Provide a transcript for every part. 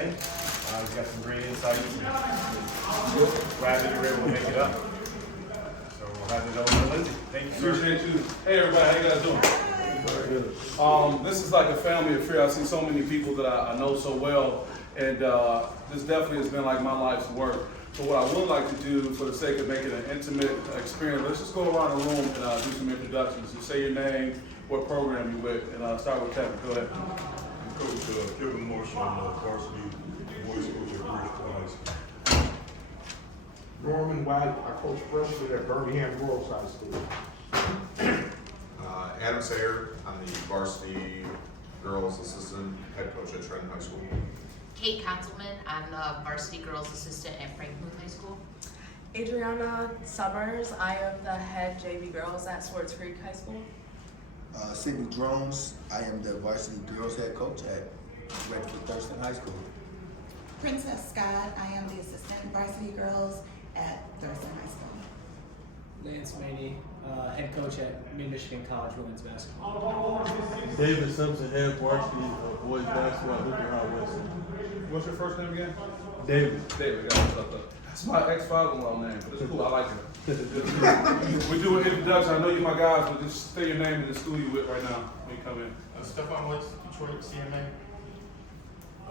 today. He's got some great insights. Glad that you were able to make it up. So we'll have it over to Lindsay. Thank you, sir. Appreciate you. Hey, everybody. How you guys doing? Very good. This is like a family affair. I see so many people that I know so well, and this definitely has been like my life's work. So what I would like to do, for the sake of making an intimate experience, let's just go around the room and do some introductions. Just say your name, what program you're with, and start with Kevin. Go ahead. I'm Coach Kevin Marshall, varsity boys coach at Bridgeport High School. Norman White, I coach freshman at Birmingham Girls High School. Adam Sayer, I'm the varsity girls assistant head coach at Trenton High School. Kate Councilman, I'm the varsity girls assistant at Franklin High School. Adriana Summers, I am the head JV girls at Swartz Creek High School. Sydney Drones, I am the varsity girls head coach at Redford Thurston High School. Princess Scott, I am the assistant varsity girls at Thurston High School. Lance Maney, head coach at Mid-Michigan College women's basketball. David Simpson, head varsity boys basketball at Hooker High West. What's your first name again? David. David, got it up there. That's my ex-father-in-law name, but it's cool. I like it. We do an introduction. I know you my guys, but just say your name and the school you with right now when you come in. Stephon Woods, Detroit CMA.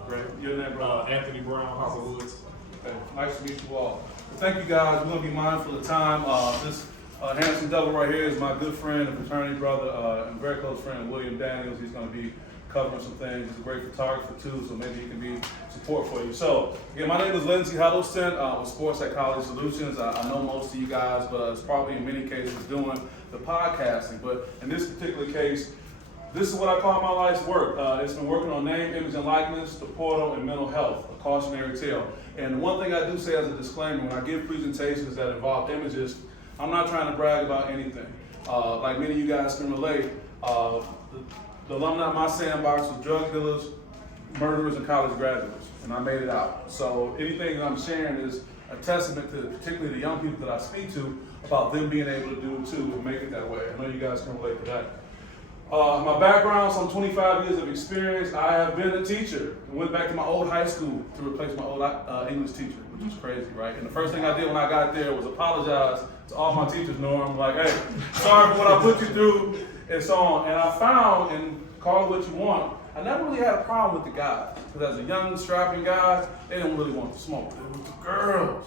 Great. Your name, bro? Anthony Brown, Harper Woods. Okay. Nice to meet you all. Well, thank you guys. We're going to be mindful of time. This handsome devil right here is my good friend and fraternity brother and very close friend, William Daniels. He's going to be covering some things. He's a great photographer too, so maybe he can be support for you. So, again, my name is Lindsay Huddleston with Sports Psychology Solutions. I know most of you guys, but it's probably in many cases doing the podcasting. But in this particular case, this is what I call my life's work. It's been working on name, image, and likeness, the portal, and mental health, a cautionary tale. And one thing I do say as a disclaimer, when I give presentations that involve images, I'm not trying to brag about anything. Like many of you guys can relate, the alumni of my sandbox was drug dealers, murderers, and college graduates, and I made it out. So anything that I'm sharing is a testament to particularly the young people that I speak to about them being able to do it too and make it that way. I know you guys can relate to that. My background, some 25 years of experience. I have been a teacher. I went back to my old high school to replace my old English teacher, which was crazy, right? And the first thing I did when I got there was apologize to all my teachers, Norm. Like, hey, sorry for what I put you through, and so on. And I found, and call it what you want, I never really had a problem with the guys. Because as a young, strapping guy, they didn't really want to smoke. It was the girls.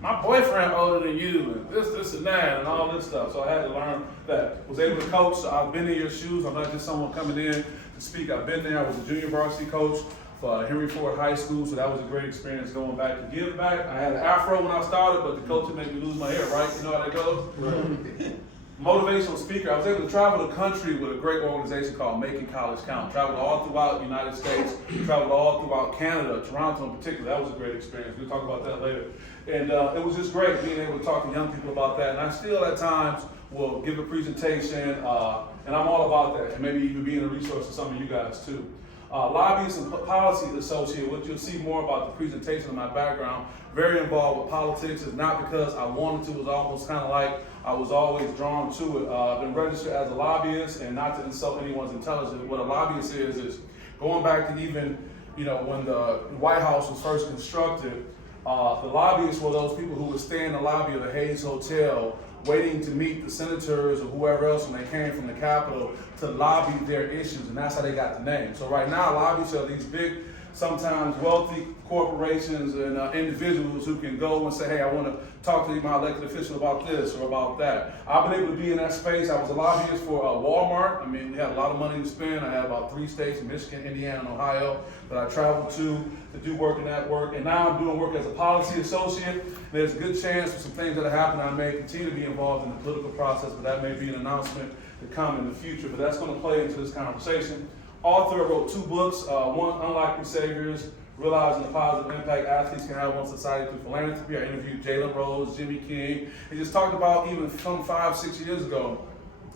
My boyfriend older than you, and this, and that, and all this stuff. So I had to learn that. Was able to coach, so I've been in your shoes. I'm not just someone coming in to speak. I've been there. I was a junior varsity coach for Henry Ford High School, so that was a great experience going back to give back. I had an afro when I started, but the coach made me lose my hair, right? You know how that goes? Right. Motivational speaker. I was able to travel the country with a great organization called Making College Count. Traveled all throughout the United States, traveled all throughout Canada, Toronto in particular. That was a great experience. We'll talk about that later. And it was just great being able to talk to young people about that. And I still at times will give a presentation, and I'm all about that. And maybe even being a resource to some of you guys too. Lobbyist and policy associate, what you'll see more about the presentation of my background, very involved with politics. It's not because I wanted to, it was almost kind of like I was always drawn to it. I've been registered as a lobbyist, and not to insult anyone's intelligence, what a lobbyist is going back to even, when the White House was first constructed, the lobbyists were those people who would stay in the lobby of the Hayes Hotel waiting to meet the senators or whoever else when they came from the Capitol to lobby their issues, and that's how they got the name. So right now, lobbyists are these big, sometimes wealthy corporations and individuals who can go and say, hey, I want to talk to my elected official about this or about that. I've been able to be in that space. I was a lobbyist for Walmart. I mean, we had a lot of money to spend. I had about 3 states, Michigan, Indiana, and Ohio, that I traveled to do work in that work. And now I'm doing work as a policy associate. There's a good chance for some things that have happened. I may continue to be involved in the political process, but that may be an announcement to come in the future. But that's going to play into this conversation. Author, wrote 2 books, one, Unlikely Saviors, Realizing the Positive Impact Athletes Can Have on Society Through Philanthropy. I interviewed Jalen Rose, Jimmy King, and just talked about even from 5-6 years ago,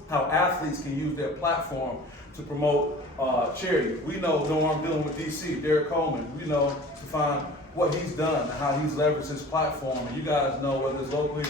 how athletes can use their platform to promote charity. We know I'm dealing with DC, Derek Coleman. We know to find what he's done and how he's leveraged his platform. And you guys know whether it's locally,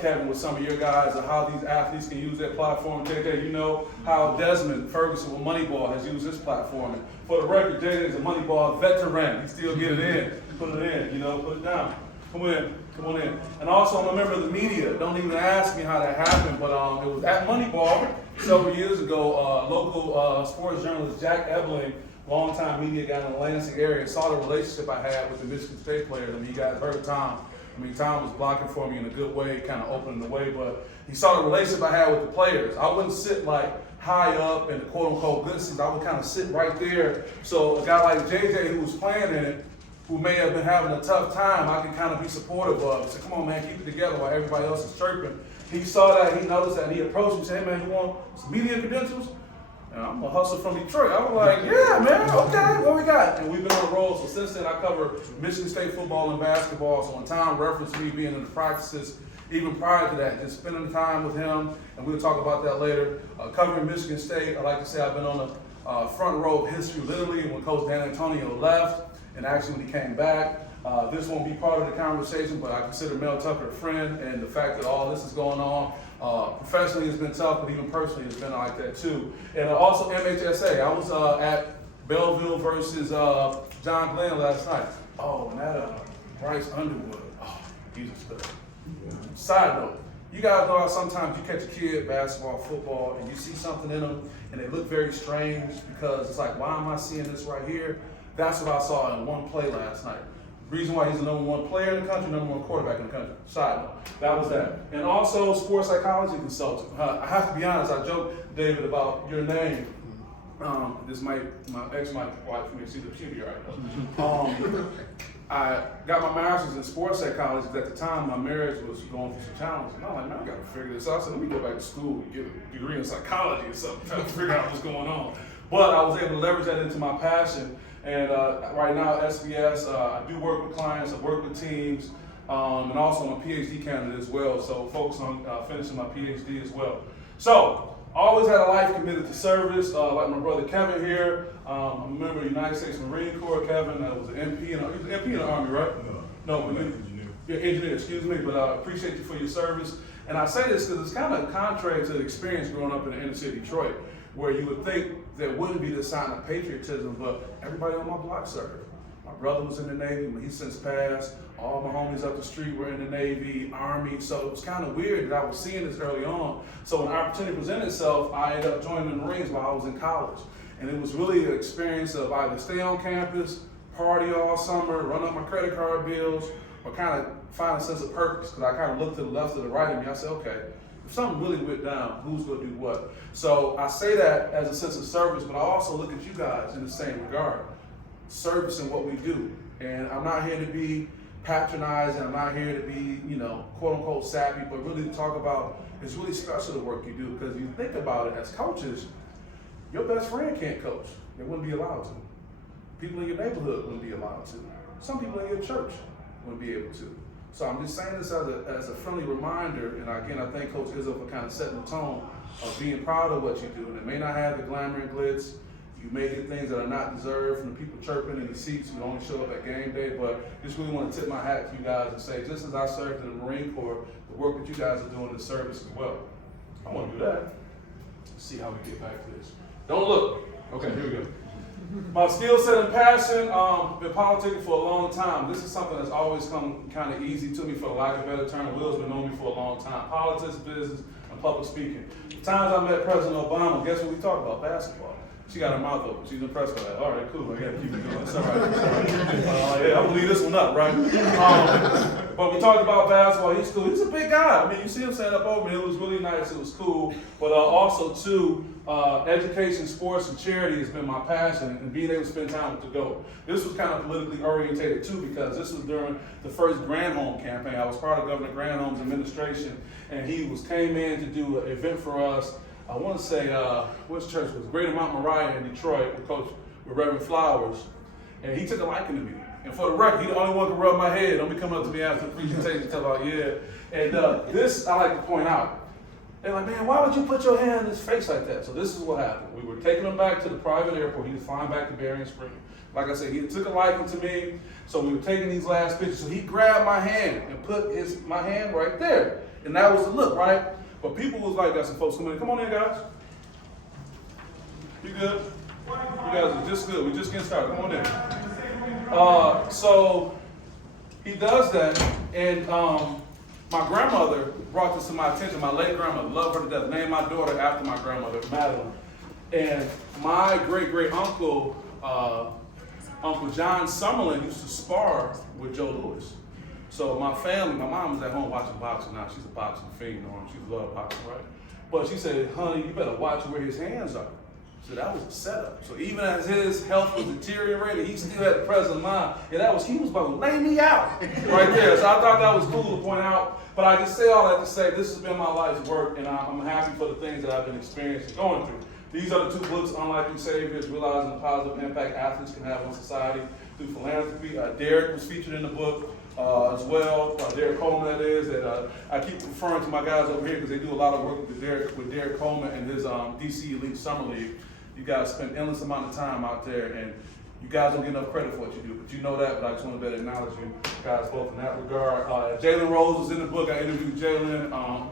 Kevin, with some of your guys, or how these athletes can use their platform. JJ, you know how Desmond Ferguson with Moneyball has used his platform. And for the record, JJ is a Moneyball veteran. He still get it in, put it in, you know, put it down. Come on in. And also, I'm a member of the media. Don't even ask me how that happened, but it was at Moneyball several years ago. Local sports journalist Jack Ebling, longtime media guy in the Lansing area, saw the relationship I had with the Michigan State players. I mean, you guys heard Tom. I mean, Tom was blocking for me in a good way, kind of opening the way, but he saw the relationship I had with the players. I wouldn't sit like high up in the quote-unquote good seats. I would kind of sit right there. So a guy like JJ who was playing in it, who may have been having a tough time, I can kind of be supportive of. He said, come on, man, keep it together while everybody else is chirping. He saw that, he noticed that, and he approached me and said, hey, man, you want some media credentials? And I'm a hustler from Detroit. I was like, yeah, man, okay, what we got? And we've been on the road. So since then, I cover Michigan State football and basketball. So when Tom referenced me being in the practices, even prior to that, just spending time with him, and we'll talk about that later. Covering Michigan State, I like to say I've been on the front row of history, literally, when Coach Dan Antonio left, and actually when he came back. This won't be part of the conversation, but I consider Mel Tucker a friend, and the fact that all this is going on, professionally it's been tough, but even personally it's been like that too. And also MHSA, I was at Belleville versus John Glenn last night. Oh, and that Bryce Underwood, oh, he's a stud. Side note, you guys know how sometimes you catch a kid, basketball, football, and you see something in them, and they look very strange because it's like, why am I seeing this right here? That's what I saw in one play last night. Reason why he's the #1 player in the country, #1 quarterback in the country. Side note. That was that. And also sports psychology consultant. I have to be honest, I joked, David, about your name. This my ex might watch me see the puberty right now. I got my master's in sports psychology because at the time my marriage was going through some challenges. And I'm like, man, I gotta figure this out. So let me go back to school and get a degree in psychology or something, trying to figure out what's going on. But I was able to leverage that into my passion. And right now at SPS, I do work with clients, I work with teams, and also I'm a PhD candidate as well. So focus on finishing my PhD as well. So always had a life committed to service, like my brother Kevin here. I'm a member of the United States Marine Corps. Kevin was an MP, he was an MP in the Army, right? No, engineer, excuse me, but I appreciate you for your service. And I say this because it's kind of contrary to the experience growing up in the inner city of Detroit, where you would think there wouldn't be this sign of patriotism, but everybody on my block served. My brother was in the Navy, but he's since passed. All my homies up the street were in the Navy, Army, so it was kind of weird that I was seeing this early on. So when the opportunity presented itself, I ended up joining the Marines while I was in college. And it was really an experience of either stay on campus, party all summer, run up my credit card bills, or kind of find a sense of purpose. Because I kind of looked to the left or the right of me, I said, okay, if something really went down, who's gonna do what? So I say that as a sense of service, but I also look at you guys in the same regard. Service in what we do. And I'm not here to be patronizing, I'm not here to be, quote unquote sappy, but really to talk about, it's really special the work you do, because if you think about it as coaches, your best friend can't coach. They wouldn't be allowed to. People in your neighborhood wouldn't be allowed to. Some people in your church wouldn't be able to. So I'm just saying this as a friendly reminder, and again, I thank Coach Izzo for kind of setting the tone of being proud of what you do. And it may not have the glamour and glitz. You may get things that are not deserved from the people chirping in the seats who only show up at game day, but just really want to tip my hat to you guys and say, just as I served in the Marine Corps, the work that you guys are doing is service as well. I want to do that. Let's see how we get back to this. Don't look. Okay, here we go. My skill set and passion, been politicking for a long time. This is something that's always come kind of easy to me, for lack of a better term. Will's been knowing me for a long time. Politics, business, and public speaking. The times I met President Obama, guess what we talked about? Basketball. She got her mouth open. She's impressed by that. All right, cool. I got to keep it going. It's all right. It's all right. Yeah, I'm going to leave this one up, right? But we talked about basketball. He's cool. He's a big guy. I mean, you see him stand up over me. It was really nice. It was cool. But also, too, education, sports, and charity has been my passion, and being able to spend time with the GOAT. This was kind of politically orientated, too, because this was during the first Granholm campaign. I was part of Governor Granholm's administration, and he came in to do an event for us. I want to say, which church was Greater Mount Moriah in Detroit with Reverend Flowers, and he took a liking to me. And for the record, he the only one who rub my head. Don't be coming up to me after the presentation and tell about, yeah. And this, I like to point out, They're like, man, why would you put your hand in his face like that? So this is what happened. We were taking him back to the private airport. He was flying back to Berrien Springs. Like I said, he took a liking to me, so we were taking these last pictures. So he grabbed my hand and put my hand right there. And that was the look, right? But people was like, got some folks come on in, guys. You good? You guys are just good. We just getting started. Come on in. So he does that, and my grandmother brought this to my attention. My late grandmother, love her to death, named my daughter after my grandmother, Madeline. And my great-great-uncle, Uncle John Summerlin, used to spar with Joe Louis. So my family, my mom was at home watching boxing now. She's a boxing fiend, she loves boxing, right? But she said, honey, you better watch where his hands are. So that was a setup. So even as his health was deteriorating, he still had the presence of mind. Yeah, he was about to lay me out right there. So I thought that was cool to point out. But I just say all that to say this has been my life's work, and I'm happy for the things that I've been experiencing, going through. These are the two books, Unlikely Saviors, Realizing the Positive Impact Athletes Can Have on Society through Philanthropy. Derek was featured in the book as well. Derek Coleman, that is. And I keep referring to my guys over here because they do a lot of work with Derek Coleman and his DC Elite Summer League. You guys spend endless amount of time out there, and you guys don't get enough credit for what you do. But you know that, but I just want to better acknowledge you guys both in that regard. Jalen Rose was in the book. I interviewed Jalen,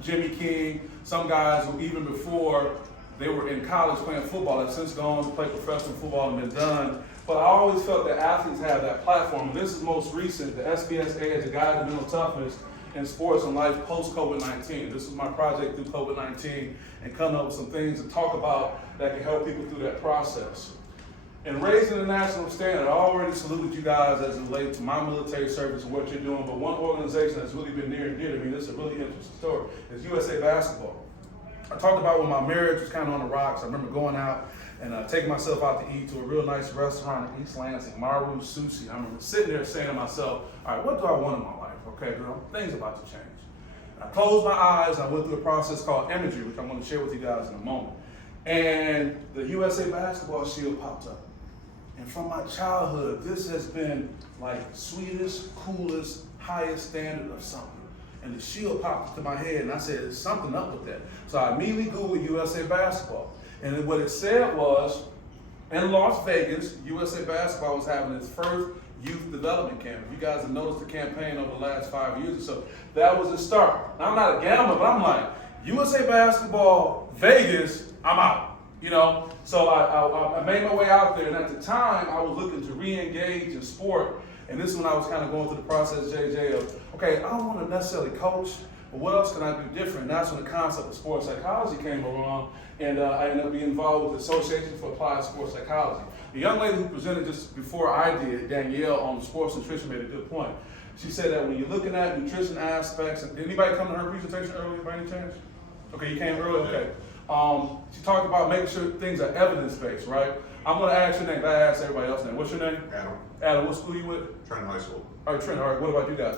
Jimmy King, some guys who even before they were in college playing football have since gone to play professional football and been done. But I always felt that athletes have that platform. And this is most recent, the SPSEdge, a guide to mental toughness in sports and life post-COVID-19. This is my project through COVID-19 and coming up with some things to talk about that can help people through that process. And raising the national standard, I already saluted you guys as it relates to my military service and what you're doing, but one organization that's really been near and dear to me, this is a really interesting story, is USA Basketball. I talked about when my marriage was kind of on the rocks. I remember going out and taking myself out to eat to a real nice restaurant in East Lansing, Maru Sushi. I remember sitting there saying to myself, all right, what do I want in my life? Okay, girl, things about to change. And I closed my eyes and I went through a process called imagery, which I'm going to share with you guys in a moment. And the USA Basketball Shield popped up. And from my childhood, this has been like sweetest, coolest, highest standard of something. And the shield popped into my head, and I said, there's something up with that. So I immediately Googled USA Basketball. And what it said was, in Las Vegas, USA Basketball was having its first youth development camp. If you guys have noticed the campaign over the last 5 years or so, that was the start. Now, I'm not a gambler, but I'm like, USA Basketball, Vegas, I'm out. You know, so I made my way out there, and at the time, I was looking to re-engage in sport. And this is when I was kind of going through the process, JJ, of, okay, I don't want to necessarily coach, but what else can I do different? And that's when the concept of sports psychology came along, and I ended up being involved with the Association for Applied Sports Psychology. The young lady who presented just before I did, Danielle, on sports nutrition made a good point. She said that when you're looking at nutrition aspects, did anybody come to her presentation earlier by any chance? Okay, you came early? Okay. She talked about making sure things are evidence-based, right? I'm going to ask your name. I asked everybody else's name. What's your name? Adam. Adam, what school you with? Trenton High School. All right, Trent. All right, what about you guys?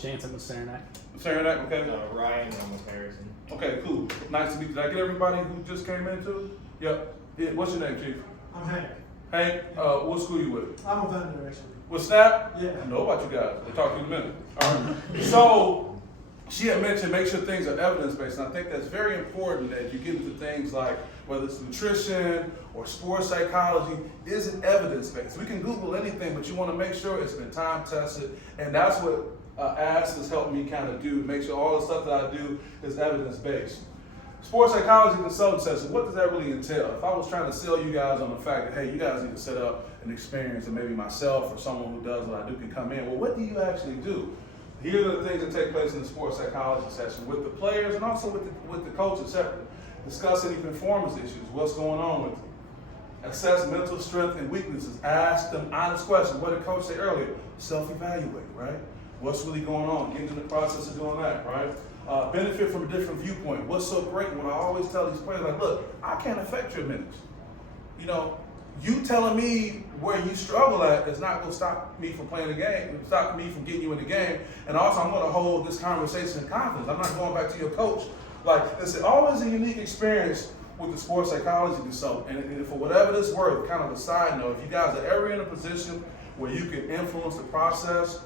Chance, I'm with Saranac. Saranac, okay. Ryan, I'm with Harrison. Okay, cool. Nice to meet you. Did I get everybody who just came in too? Yep. Yeah, what's your name, Chief? I'm Hank. Hank, what school you with? I'm a vendor, actually. With Snap? Yeah. I know about you guys. We'll talk to you in a minute. All right. So, she had mentioned make sure things are evidence-based, and I think that's very important that you get into things like whether it's nutrition or sports psychology, is it evidence-based? We can Google anything, but you want to make sure it's been time-tested, and that's what ASK has helped me kind of do, make sure all the stuff that I do is evidence-based. Sports psychology consultant session, what does that really entail? If I was trying to sell you guys on the fact that, hey, you guys need to set up an experience, and maybe myself or someone who does what I do can come in, well, what do you actually do? Here are the things that take place in the sports psychology session with the players and also with the coaches separately. Discuss any performance issues, what's going on with them. Assess mental strength and weaknesses. Ask them honest questions. What did Coach say earlier? Self-evaluate, right? What's really going on? Get in the process of doing that, right? Benefit from a different viewpoint. What's so great when I always tell these players, like, look, I can't affect your minutes. You know, you telling me where you struggle at is not going to stop me from playing the game, stop me from getting you in the game. And also, I'm going to hold this conversation in confidence. I'm not going back to your coach. Like, it's always a unique experience with the sports psychology consultant. And for whatever this worth, kind of a side note, if you guys are ever in a position where you can influence the process,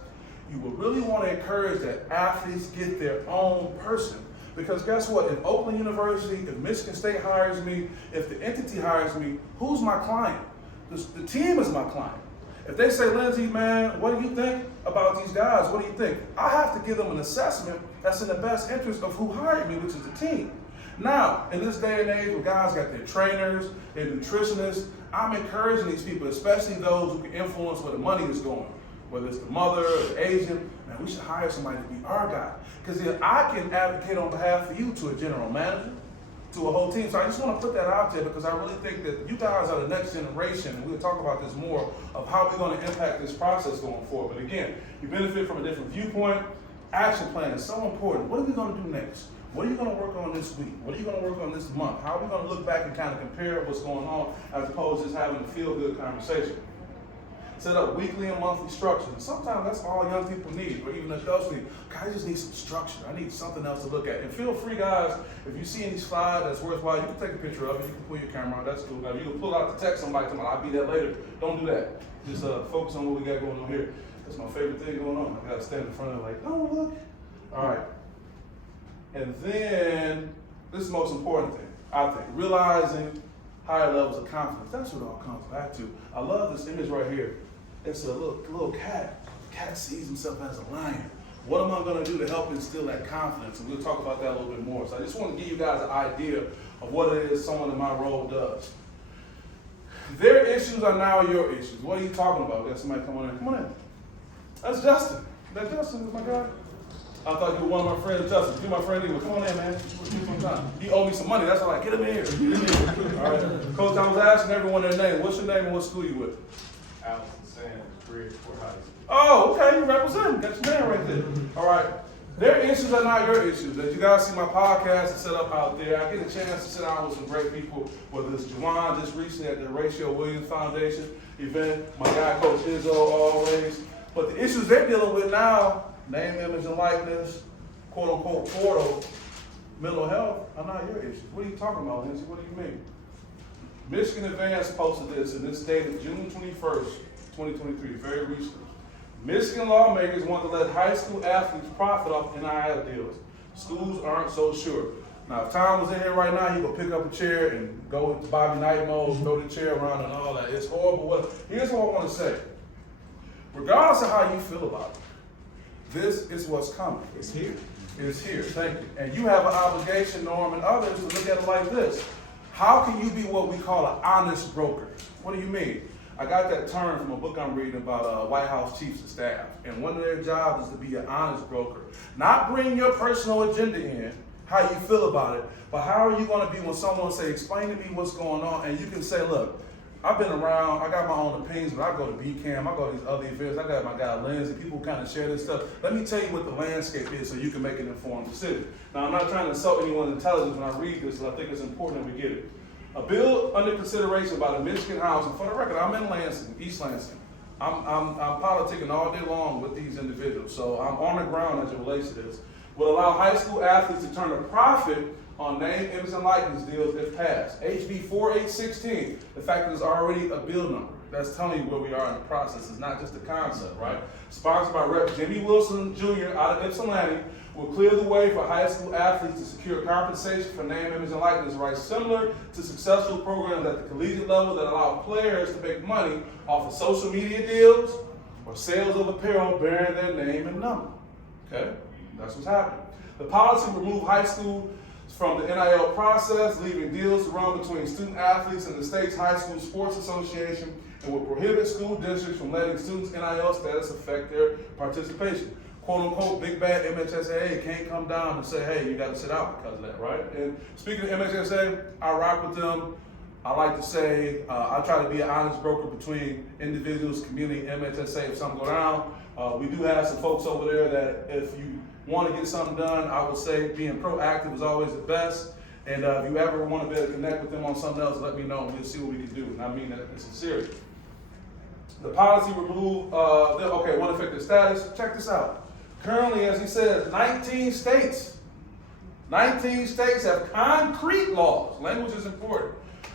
you would really want to encourage that athletes get their own person. Because guess what? If Oakland University, if Michigan State hires me, if the entity hires me, who's my client? The team is my client. If they say, Lindsay, man, what do you think about these guys? What do you think? I have to give them an assessment that's in the best interest of who hired me, which is the team. Now, in this day and age where guys got their trainers, their nutritionists, I'm encouraging these people, especially those who can influence where the money is going, whether it's the mother or the agent, man, we should hire somebody to be our guy. Because then I can advocate on behalf of you to a general manager, to a whole team. So I just want to put that out there because I really think that you guys are the next generation, and we'll talk about this more, of how we're going to impact this process going forward. But again, you benefit from a different viewpoint. Action plan is so important. What are we going to do next? What are you going to work on this week? What are you going to work on this month? How are we going to look back and kind of compare what's going on as opposed to just having a feel-good conversation? Set up weekly and monthly structures. And sometimes that's all young people need, or even adults need. I just need some structure. I need something else to look at. And feel free, guys, if you see any slide that's worthwhile, you can take a picture of it. You can pull your camera out. That's cool. Now, you can pull out the text somebody, I'll be there later. Don't do that. Just focus on what we got going on here. That's my favorite thing going on. I got to stand in front of it like, oh, look. All right. And then, this is the most important thing, I think, realizing higher levels of confidence. That's what it all comes back to. I love this image right here. It's a little cat. The cat sees himself as a lion. What am I going to do to help instill that confidence? And we'll talk about that a little bit more. So I just want to give you guys an idea of what it is someone in my role does. Their issues are now your issues. What are you talking about? Got somebody come on in. Come on in. That's Justin. That's Justin, my guy. I thought you were one of my friends, Justin. You're my friend anyway. Come on in, man. He owed me some money. That's all I get him in here. Get him in here. All right. Coach, I was asking everyone their name. What's your name and what school you with? Allison Sanders, Bridgeport High School. Oh, okay, you represent. Got your man right there. All right. Their issues are not your issues. As you guys see, my podcast is set up out there. I get a chance to sit down with some great people, whether it's Juwan just recently at the Horatio Williams Foundation event, my guy, Coach Izzo, always. But the issues they're dealing with now, name, image, and likeness, quote unquote portal, mental health, are not your issues. What are you talking about, Lindsay? What do you mean? Michigan Advance posted this, and this dated June 21st, 2023, very recently. Michigan lawmakers want to let high school athletes profit off NIL deals. Schools aren't so sure. Now, if Tom was in here right now, he would pick up a chair and go into Bobby Knight mode, throw the chair around and all that. It's horrible. Here's what I want to say. Regardless of how you feel about it, this is what's coming. It's here. It's here, thank you. And you have an obligation, Norm, and others to look at it like this. How can you be what we call an honest broker? What do you mean? I got that term from a book I'm reading about White House chiefs of staff. And one of their jobs is to be an honest broker. Not bring your personal agenda in, how you feel about it, but how are you going to be when someone say, explain to me what's going on, and you can say, look, I've been around, I got my own opinions, but I go to BCAM, I go to these other events, I got my guy Lindsay, people kind of share this stuff. Let me tell you what the landscape is so you can make an informed decision. Now, I'm not trying to insult anyone's intelligence when I read this, but I think it's important that we get it. A bill under consideration by the Michigan House, and for the record, I'm in Lansing, East Lansing. I'm politicking all day long with these individuals, so I'm on the ground as it relates to this. Will allow high school athletes to turn a profit on name, image, and likeness deals if passed. HB 4816, the fact that there's already a bill number. That's telling you where we are in the process. It's not just a concept, right? Sponsored by Rep. Jimmy Wilson Jr. out of Ypsilanti, will clear the way for high school athletes to secure compensation for name, image, and likeness rights similar to successful programs at the collegiate level that allow players to make money off of social media deals or sales of apparel bearing their name and number. Okay? That's what's happening. The policy will remove high school from the NIL process, leaving deals to run between student athletes and the state's high school sports association, and will prohibit school districts from letting students' NIL status affect their participation. Quote unquote, big bad MHSAA can't come down and say, hey, you got to sit out because of that, right? And speaking of MHSAA, I rock with them. I like to say, I try to be an honest broker between individuals, community, MHSAA if something go down. We do have some folks over there that if you want to get something done, I would say being proactive is always the best. And if you ever want to be able to connect with them on something else, let me know and we'll see what we can do. And I mean that in sincerity. The policy remove, won't affect their status. Check this out. Currently, as he says, 19 states have concrete laws, language is important,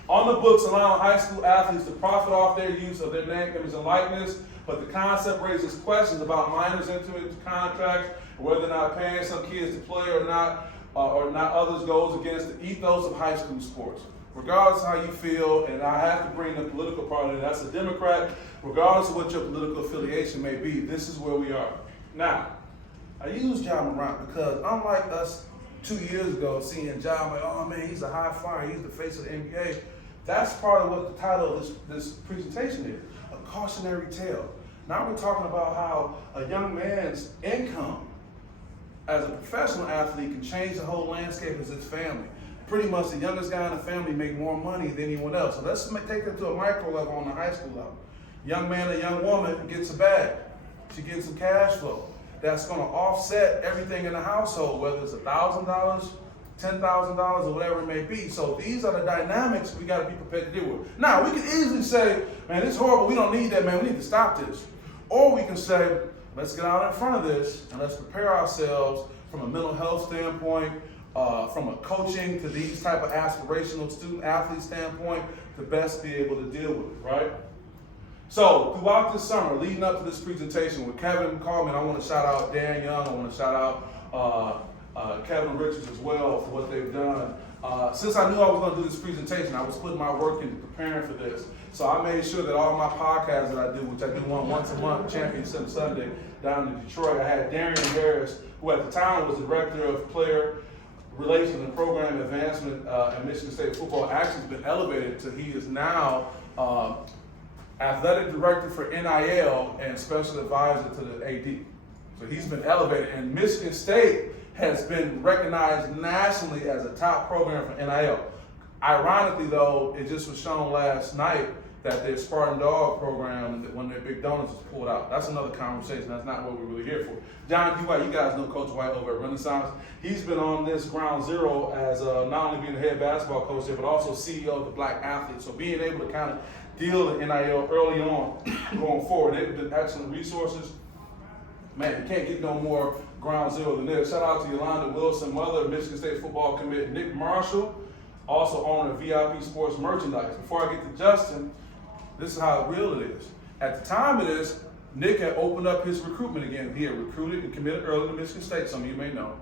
on the books allowing high school athletes to profit off their use of their name, image, and likeness, but the concept raises questions about minors entering into contracts, whether or not paying some kids to play or not or not others goes against the ethos of high school sports. Regardless of how you feel, and I have to bring the political part of it, that's a Democrat, regardless of what your political affiliation may be, this is where we are. Now, I use Ja Morant because unlike us 2 years ago, seeing Ja, like, oh man, he's a high flyer, he's the face of the NBA, that's part of what the title of this presentation is, a cautionary tale. Now we're talking about how a young man's income as a professional athlete can change the whole landscape of his family. Pretty much the youngest guy in the family make more money than anyone else. So let's take that to a micro level on the high school level. Young man or young woman gets a bag. She gets some cash flow. That's gonna offset everything in the household, whether it's $1,000, $10,000, or whatever it may be. So these are the dynamics we gotta be prepared to deal with. Now, we can easily say, man, it's horrible, we don't need that, man, we need to stop this. Or we can say, let's get out in front of this and let's prepare ourselves from a mental health standpoint, from a coaching to these type of aspirational student athlete standpoint to best be able to deal with it, right? So throughout this summer, leading up to this presentation with Kevin Coleman, I want to shout out Dan Young, I want to shout out Kevin Richards as well for what they've done. Since I knew I was going to do this presentation, I was putting my work into preparing for this. So I made sure that all my podcasts that I do, which I do one once a month, Championship Sunday, down in Detroit, I had Darian Harris, who at the time was the Director of Player Relations and Program Advancement at Michigan State Football, actually has been elevated to he is now Athletic Director for NIL and Special Advisor to the AD. So he's been elevated, and Michigan State has been recognized nationally as a top program for NIL. Ironically though, it just was shown last night that their Spartan Dog program, that one of their big donors was pulled out. That's another conversation. That's not what we're really here for. John D. White, you guys know Coach White over at Renaissance. He's been on this ground zero as not only being the head basketball coach there, but also CEO of the Black Athletes. So being able to kind of deal with NIL early on, going forward, they've been excellent resources. Man, you can't get no more ground zero than this. Shout out to Yolanda Wilson, mother of Michigan State football commit, Nick Marshall, also owner of VIP Sports Merchandise. Before I get to Justin, this is how real it is. At the time of this, Nick had opened up his recruitment again. He had recruited and committed early to Michigan State, some of you may know.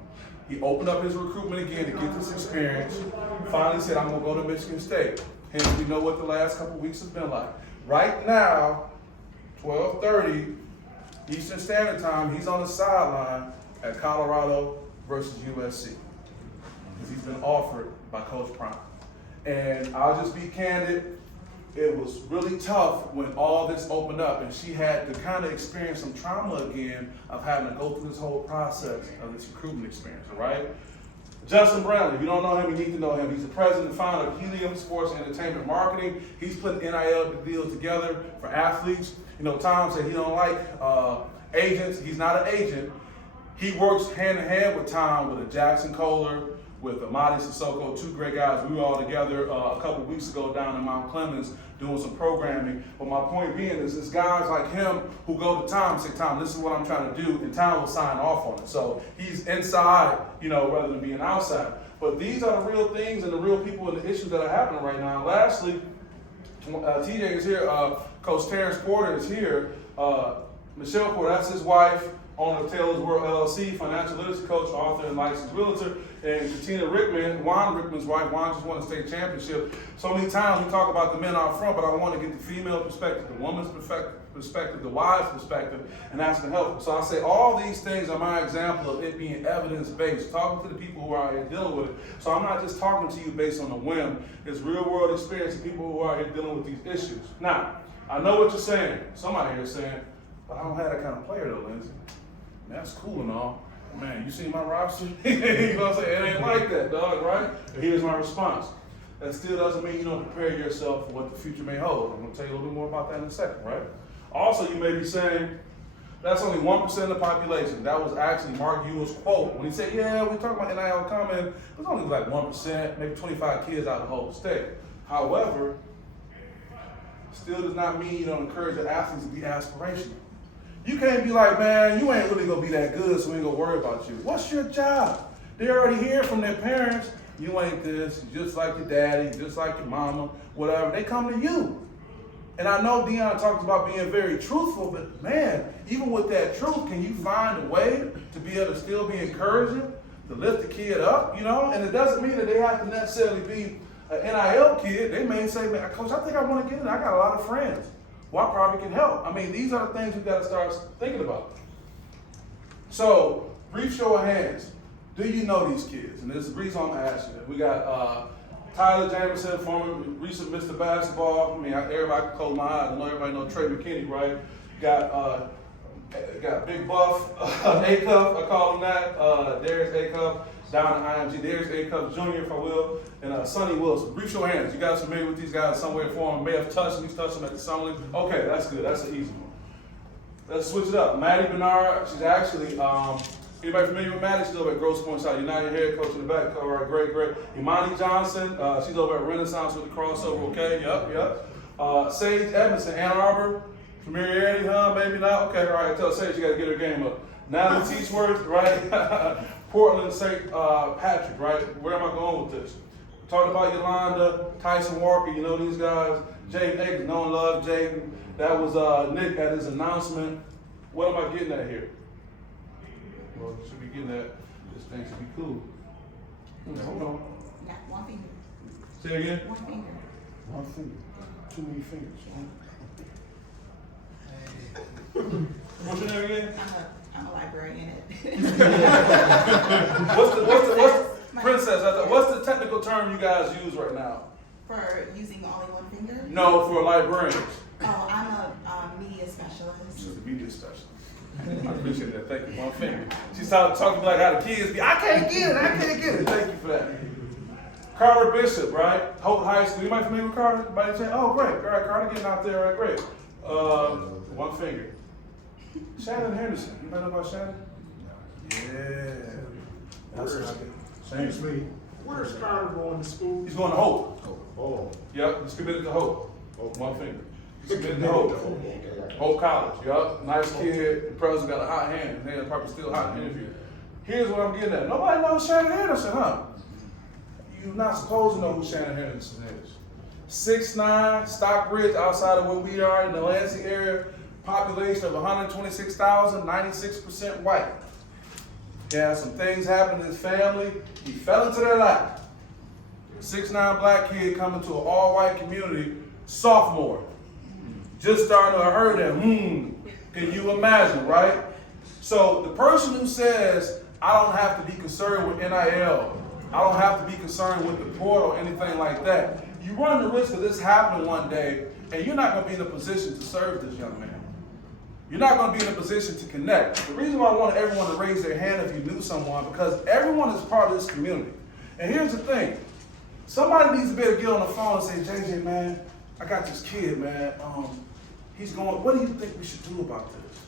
He opened up his recruitment again to get this experience. Finally said, I'm gonna go to Michigan State. Hence, we know what the last couple of weeks has been like. Right now, 12:30 Eastern Standard Time, he's on the sideline at Colorado versus USC. Because he's been offered by Coach Prime. And I'll just be candid, it was really tough when all this opened up and she had to kind of experience some trauma again of having to go through this whole process of this recruitment experience, all right? Justin Brownlee, if you don't know him, you need to know him. He's the president and founder of Helium Sports and Entertainment Marketing. He's putting NIL deals together for athletes. You know, Tom said he don't like agents. He's not an agent. He works hand in hand with Tom, with a Jackson Kohler, with Amadi Sissoko, two great guys. We were all together a couple weeks ago down in Mount Clemens doing some programming. But my point being is, it's guys like him who go to Tom and say, Tom, this is what I'm trying to do, and Tom will sign off on it. So he's inside, you know, rather than being outside. But these are the real things and the real people and the issues that are happening right now. And lastly, TJ is here. Coach Terrence Porter is here. Michelle Porter, that's his wife, owner of Taylor's World LLC, financial literacy coach, author, and licensed realtor. And Katina Rickman, Juan Rickman's wife. Juan just won a state championship. So many times we talk about the men out front, but I want to get the female perspective, the woman's perspective, the wife's perspective, and that's been helpful. So I say all these things are my example of it being evidence-based, talking to the people who are out here dealing with it. So I'm not just talking to you based on a whim. It's real-world experience of people who are out here dealing with these issues. Now, I know what you're saying. Somebody here is saying, but I don't have that kind of player though, Lindsay. That's cool and all. Man, you see my roster? You know what I'm saying? It ain't like that, dog, right? But here's my response. That still doesn't mean you don't prepare yourself for what the future may hold. I'm gonna tell you a little bit more about that in a second, right? Also, you may be saying, that's only 1% of the population. That was actually Mark Ewell's quote. When he said, yeah, we talking about NIL coming, it was only like 1%, maybe 25 kids out of the whole state. However, still does not mean you don't encourage the athletes to be aspirational. You can't be like, man, you ain't really gonna be that good, so we ain't gonna worry about you. What's your job? They already hear from their parents, you ain't this, you just like your daddy, just like your mama, whatever. They come to you. And I know Deion talks about being very truthful, but man, even with that truth, can you find a way to be able to still be encouraging? to lift the kid up, you know, and it doesn't mean that they have to necessarily be an NIL kid. They may say, man, Coach, I think I want to get in. I got a lot of friends. Well, I probably can help. I mean, these are the things we've got to start thinking about. So, brief show of hands. Do you know these kids? And this is the reason I'm asking it. We got Tyler Jamison, former recent Mr. Basketball. I mean, everybody can close my eyes. I know everybody know Trey McKinney, right? Got Big Buff, A-Cup, I call him that. Darius A-Cup, down at IMG. Darius A-Cup Jr., if I will. And Sonny Wilson. Brief show of hands. You guys familiar with these guys somewhere in form? May have touched them. He's touched them at the Summer League. Okay, that's good. That's an easy one. Let's switch it up. Maddie Bernard, she's actually, anybody familiar with Maddie? She's over at Grosse Pointe South United, head coach in the back. All right, great. Imani Johnson, she's over at Renaissance with the crossover, okay? Yep. Sage Edmondson, Ann Arbor. Familiarity, huh? Maybe not? Okay, all right. Tell Sage you got to get her game up. Natalie Teachworth, right? Portland St. Patrick, right? Where am I going with this? Talking about Yolanda, Tyson Walker, you know these guys. Jaden Akins, no one love Jaden. That was Nick at his announcement. What am I getting at here? Well, you should be getting at this thing should be cool. Hold on. Not one finger. Say it again? One finger. One finger. Too many fingers. What's your name again? I'm a librarian at Princess, what's the technical term you guys use right now? For using only one finger? No, for librarians. Oh, I'm a media specialist. She's a media specialist. I appreciate that. Thank you. One finger. She's talking like how the kids be, I can't get it. Thank you for that. Carter Bishop, right? Hope High School. You might familiar with Carter? Everybody say, oh, great. All right, Carter getting out there. All right, great. One finger. Shannon Henderson. You know about Shannon? Yeah. That's what I get. Excuse me, where's Carter going to school? He's going to Hope. Oh. Yep, he's committed to Hope. One finger. He's committed to Hope. Hope College. Yup. Nice kid. The president got a hot hand. His hand probably still hot in the interview. Here's what I'm getting at. Nobody knows Shannon Henderson, huh? You're not supposed to know who Shannon Henderson is. 6'9", Stockbridge, outside of where we are in the Lansing area. Population of 126,000, 96% white. He had some things happen in his family. He fell into their lap. 6'9" black kid coming to an all-white community, sophomore. Just starting to hurt him. Can you imagine, right? So the person who says, I don't have to be concerned with NIL, I don't have to be concerned with the portal or anything like that, you run the risk of this happening one day, and you're not going to be in a position to serve this young man. You're not going to be in a position to connect. The reason why I want everyone to raise their hand if you knew someone, because everyone is part of this community. And here's the thing. Somebody needs to be able to get on the phone and say, JJ, man, I got this kid, man. He's going, what do you think we should do about this?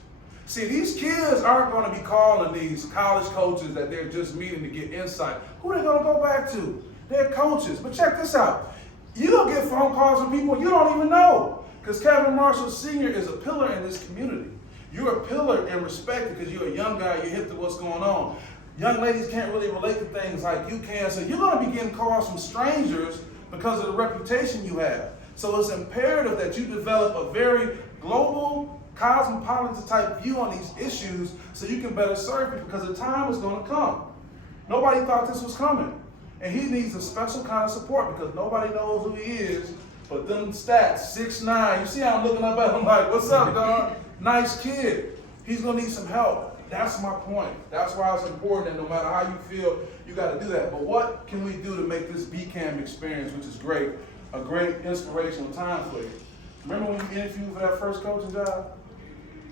See, these kids aren't going to be calling these college coaches that they're just meeting to get insight. Who are they going to go back to? They're coaches. But check this out. You're going to get phone calls from people you don't even know. Because Kevin Marshall Sr. is a pillar in this community. You're a pillar and respected because you're a young guy, you're hip to what's going on. Young ladies can't really relate to things like you can, so you're going to be getting calls from strangers because of the reputation you have. So it's imperative that you develop a very global, cosmopolitan type view on these issues so you can better serve people, because the time is going to come. Nobody thought this was coming. And he needs a special kind of support because nobody knows who he is. But them stats, 6'9", you see how I'm looking up at him like, what's up, dog? Nice kid. He's gonna need some help. That's my point. That's why it's important, and no matter how you feel, you gotta do that. But what can we do to make this BCAM experience, which is great, a great inspirational time for you? Remember when you interviewed for that first coaching job?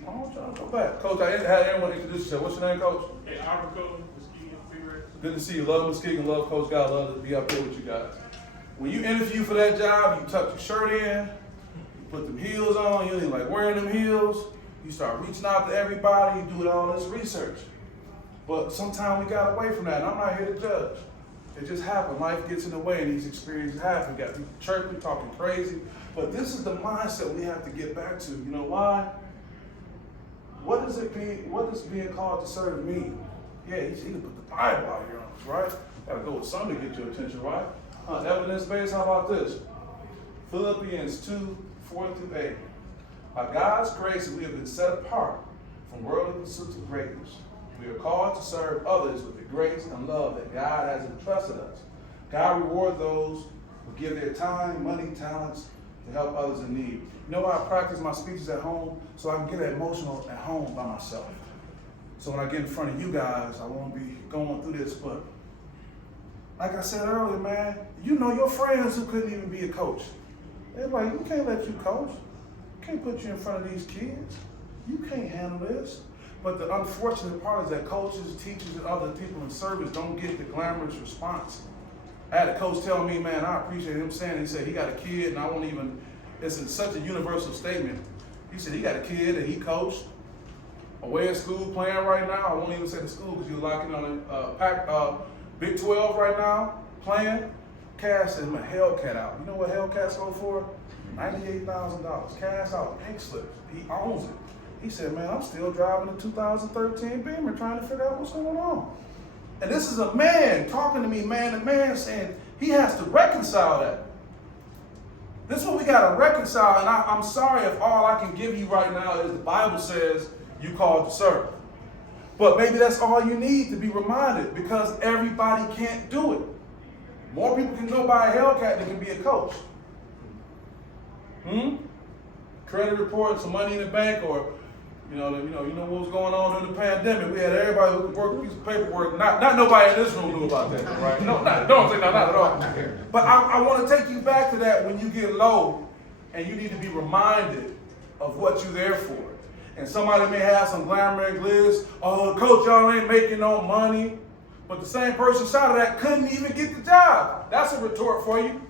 I want y'all to go back. Coach, I had everyone introduce yourself. What's your name, Coach? Hey, I'm Coach. Good to see you. Love Muskegon, love Coach God, love to be up there with you guys. When you interview for that job, you tuck your shirt in, you put them heels on, you ain't like wearing them heels, you start reaching out to everybody, you do all this research. But sometimes we got away from that, and I'm not here to judge. It just happened. Life gets in the way, and these experiences happen. You got people chirping, talking crazy. But this is the mindset we have to get back to. You know why? What does being called to serve mean? Yeah, he put the Bible out here on us, right? Gotta go with something to get your attention, right? Evidence-based, how about this? Philippians 2:4-8. By God's grace, we have been set apart from worldly pursuits of greatness. We are called to serve others with the grace and love that God has entrusted us. God rewards those who give their time, money, talents to help others in need. You know why I practice my speeches at home? So I can get emotional at home by myself. So when I get in front of you guys, I won't be going through this, but like I said earlier, man, you know your friends who couldn't even be a coach. They're like, we can't let you coach. We can't put you in front of these kids. You can't handle this. But the unfortunate part is that coaches, teachers, and other people in service don't get the glamorous response. I had a coach tell me, man, I appreciate him saying it. He said he got a kid, and I won't even, it's such a universal statement. He said he got a kid that he coached away at school playing right now. I won't even say the school because you're locking on a Big 12 right now, playing. Cash said him a Hellcat out. You know what Hellcats go for? $98,000. Cash out, pink slips. He owns it. He said, man, I'm still driving a 2013 Beamer trying to figure out what's going on. And this is a man talking to me man to man saying he has to reconcile that. This is what we got to reconcile. And I'm sorry if all I can give you right now is the Bible says you called to serve. But maybe that's all you need to be reminded because everybody can't do it. More people can go buy a Hellcat than can be a coach. Credit report, some money in the bank, or you know what was going on during the pandemic. We had everybody who could work a piece of paperwork. Not nobody in this room knew about that, right? No, don't say not at all. But I want to take you back to that when you get low, and you need to be reminded of what you're there for. And somebody may have some glamour and glitz. Oh, coach, y'all ain't making no money. But the same person shot of that couldn't even get the job. That's a retort for you.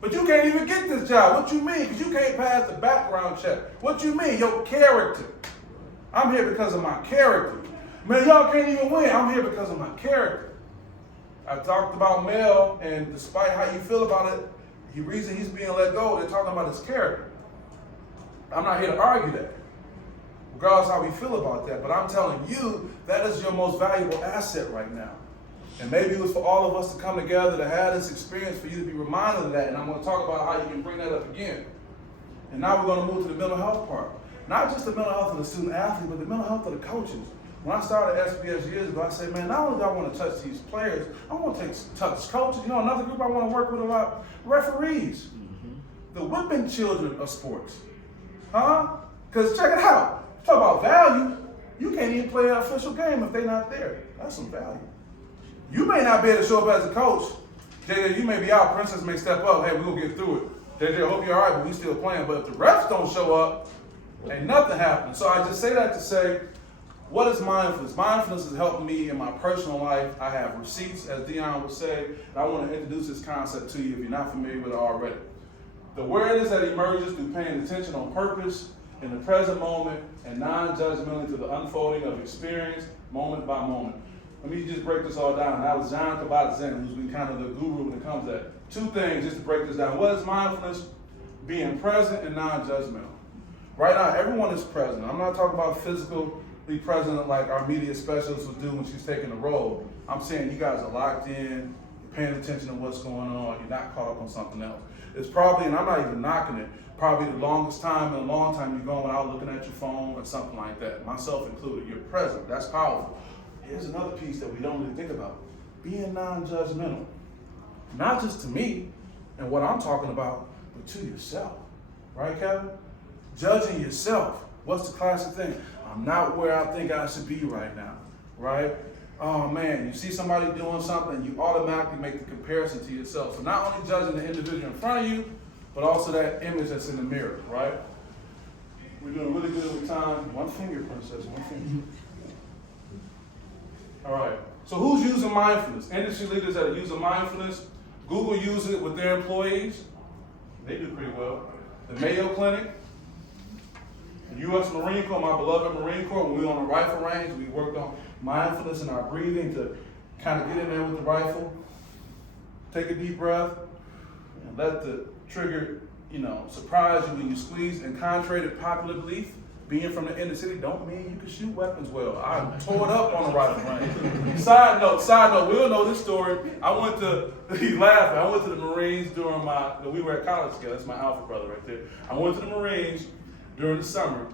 But you can't even get this job. What you mean? Because you can't pass the background check. What you mean? Your character. I'm here because of my character. Man, y'all can't even win. I'm here because of my character. I talked about Mel, and despite how you feel about it, the reason he's being let go, they're talking about his character. I'm not here to argue that, regardless of how we feel about that. But I'm telling you, that is your most valuable asset right now. And maybe it was for all of us to come together to have this experience for you to be reminded of that. And I'm going to talk about how you can bring that up again. And now we're going to move to the mental health part. Not just the mental health of the student athlete, but the mental health of the coaches. When I started SPS years ago, I said, man, not only do I want to touch these players, I want to touch coaches. You know, another group I want to work with a lot, referees. The whipping children of sports. Because check it out. Talk about value. You can't even play an official game if they're not there. That's some value. You may not be able to show up as a coach. JJ, you may be out. Princess may step up. Hey, we're going to get through it. JJ, I hope you're all right, but we still playing. But if the refs don't show up, ain't nothing happening. So I just say that to say, what is mindfulness? Mindfulness is helping me in my personal life. I have receipts, as Dion would say, and I want to introduce this concept to you if you're not familiar with it already. The awareness that emerges through paying attention on purpose in the present moment and non-judgmentally to the unfolding of experience moment by moment. Let me just break this all down. That was John Kabat-Zinn, who's been kind of the guru when it comes to that. Two things just to break this down. What is mindfulness? Being present and non-judgmental. Right now, everyone is present. I'm not talking about physically present like our media specialist would do when she's taking the role. I'm saying you guys are locked in, you're paying attention to what's going on, you're not caught up on something else. It's probably, and I'm not even knocking it, probably the longest time in a long time you're going without looking at your phone or something like that, myself included. You're present. That's powerful. Here's another piece that we don't really think about. Being non-judgmental. Not just to me and what I'm talking about, but to yourself. Right, Kevin? Judging yourself. What's the classic thing? I'm not where I think I should be right now. Right? Oh man, you see somebody doing something, you automatically make the comparison to yourself. So not only judging the individual in front of you, but also that image that's in the mirror, right? We're doing really good with time. One finger, princess, one finger. All right, so who's using mindfulness? Industry leaders that are using mindfulness. Google uses it with their employees. They do pretty well. The Mayo Clinic, the U.S. Marine Corps, my beloved Marine Corps, when we were on the rifle range, we worked on mindfulness in our breathing to kind of get in there with the rifle. Take a deep breath and let the trigger, surprise you when you squeeze. And contrary to popular belief, being from the inner city don't mean you can shoot weapons well. I tore it up on the rifle range. Side note, we all know this story. He's laughing. I went to the Marines during we were at college together. That's my alpha brother right there. I went to the Marines during the summer.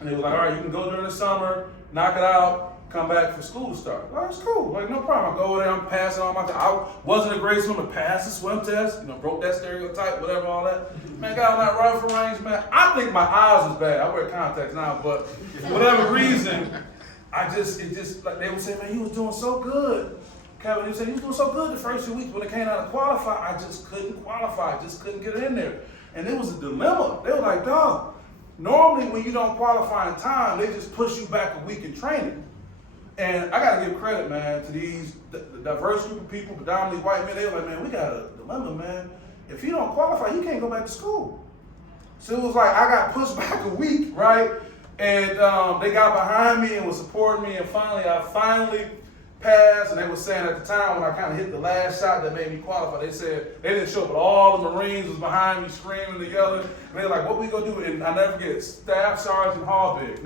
And they were like, all right, you can go during the summer, knock it out, come back for school to start. Well, that's cool, like no problem. I go over there, I'm passing all my time. I wasn't a great swimmer, passed the swim test, broke that stereotype, whatever, all that. Man, got on that rifle range, man. I think my eyes was bad. I wear contacts now, but for whatever reason, like they would say, man, you was doing so good. Kevin, he said, you was doing so good the first 2 weeks. When it came out to qualify, I just couldn't qualify, just couldn't get it in there. And it was a dilemma. They were like, dog, normally when you don't qualify in time, they just push you back a week in training. And I gotta give credit, man, to these diverse group of people, predominantly white men. They were like, man, we got a dilemma, man. If you don't qualify, you can't go back to school. So it was like I got pushed back a week, right? And they got behind me and was supporting me. And I finally passed. And they were saying at the time when I kind of hit the last shot that made me qualify, they said they didn't show up, but all the Marines was behind me screaming and yelling. And they were like, what we gonna do? And I never forget, Staff Sergeant Hallbig,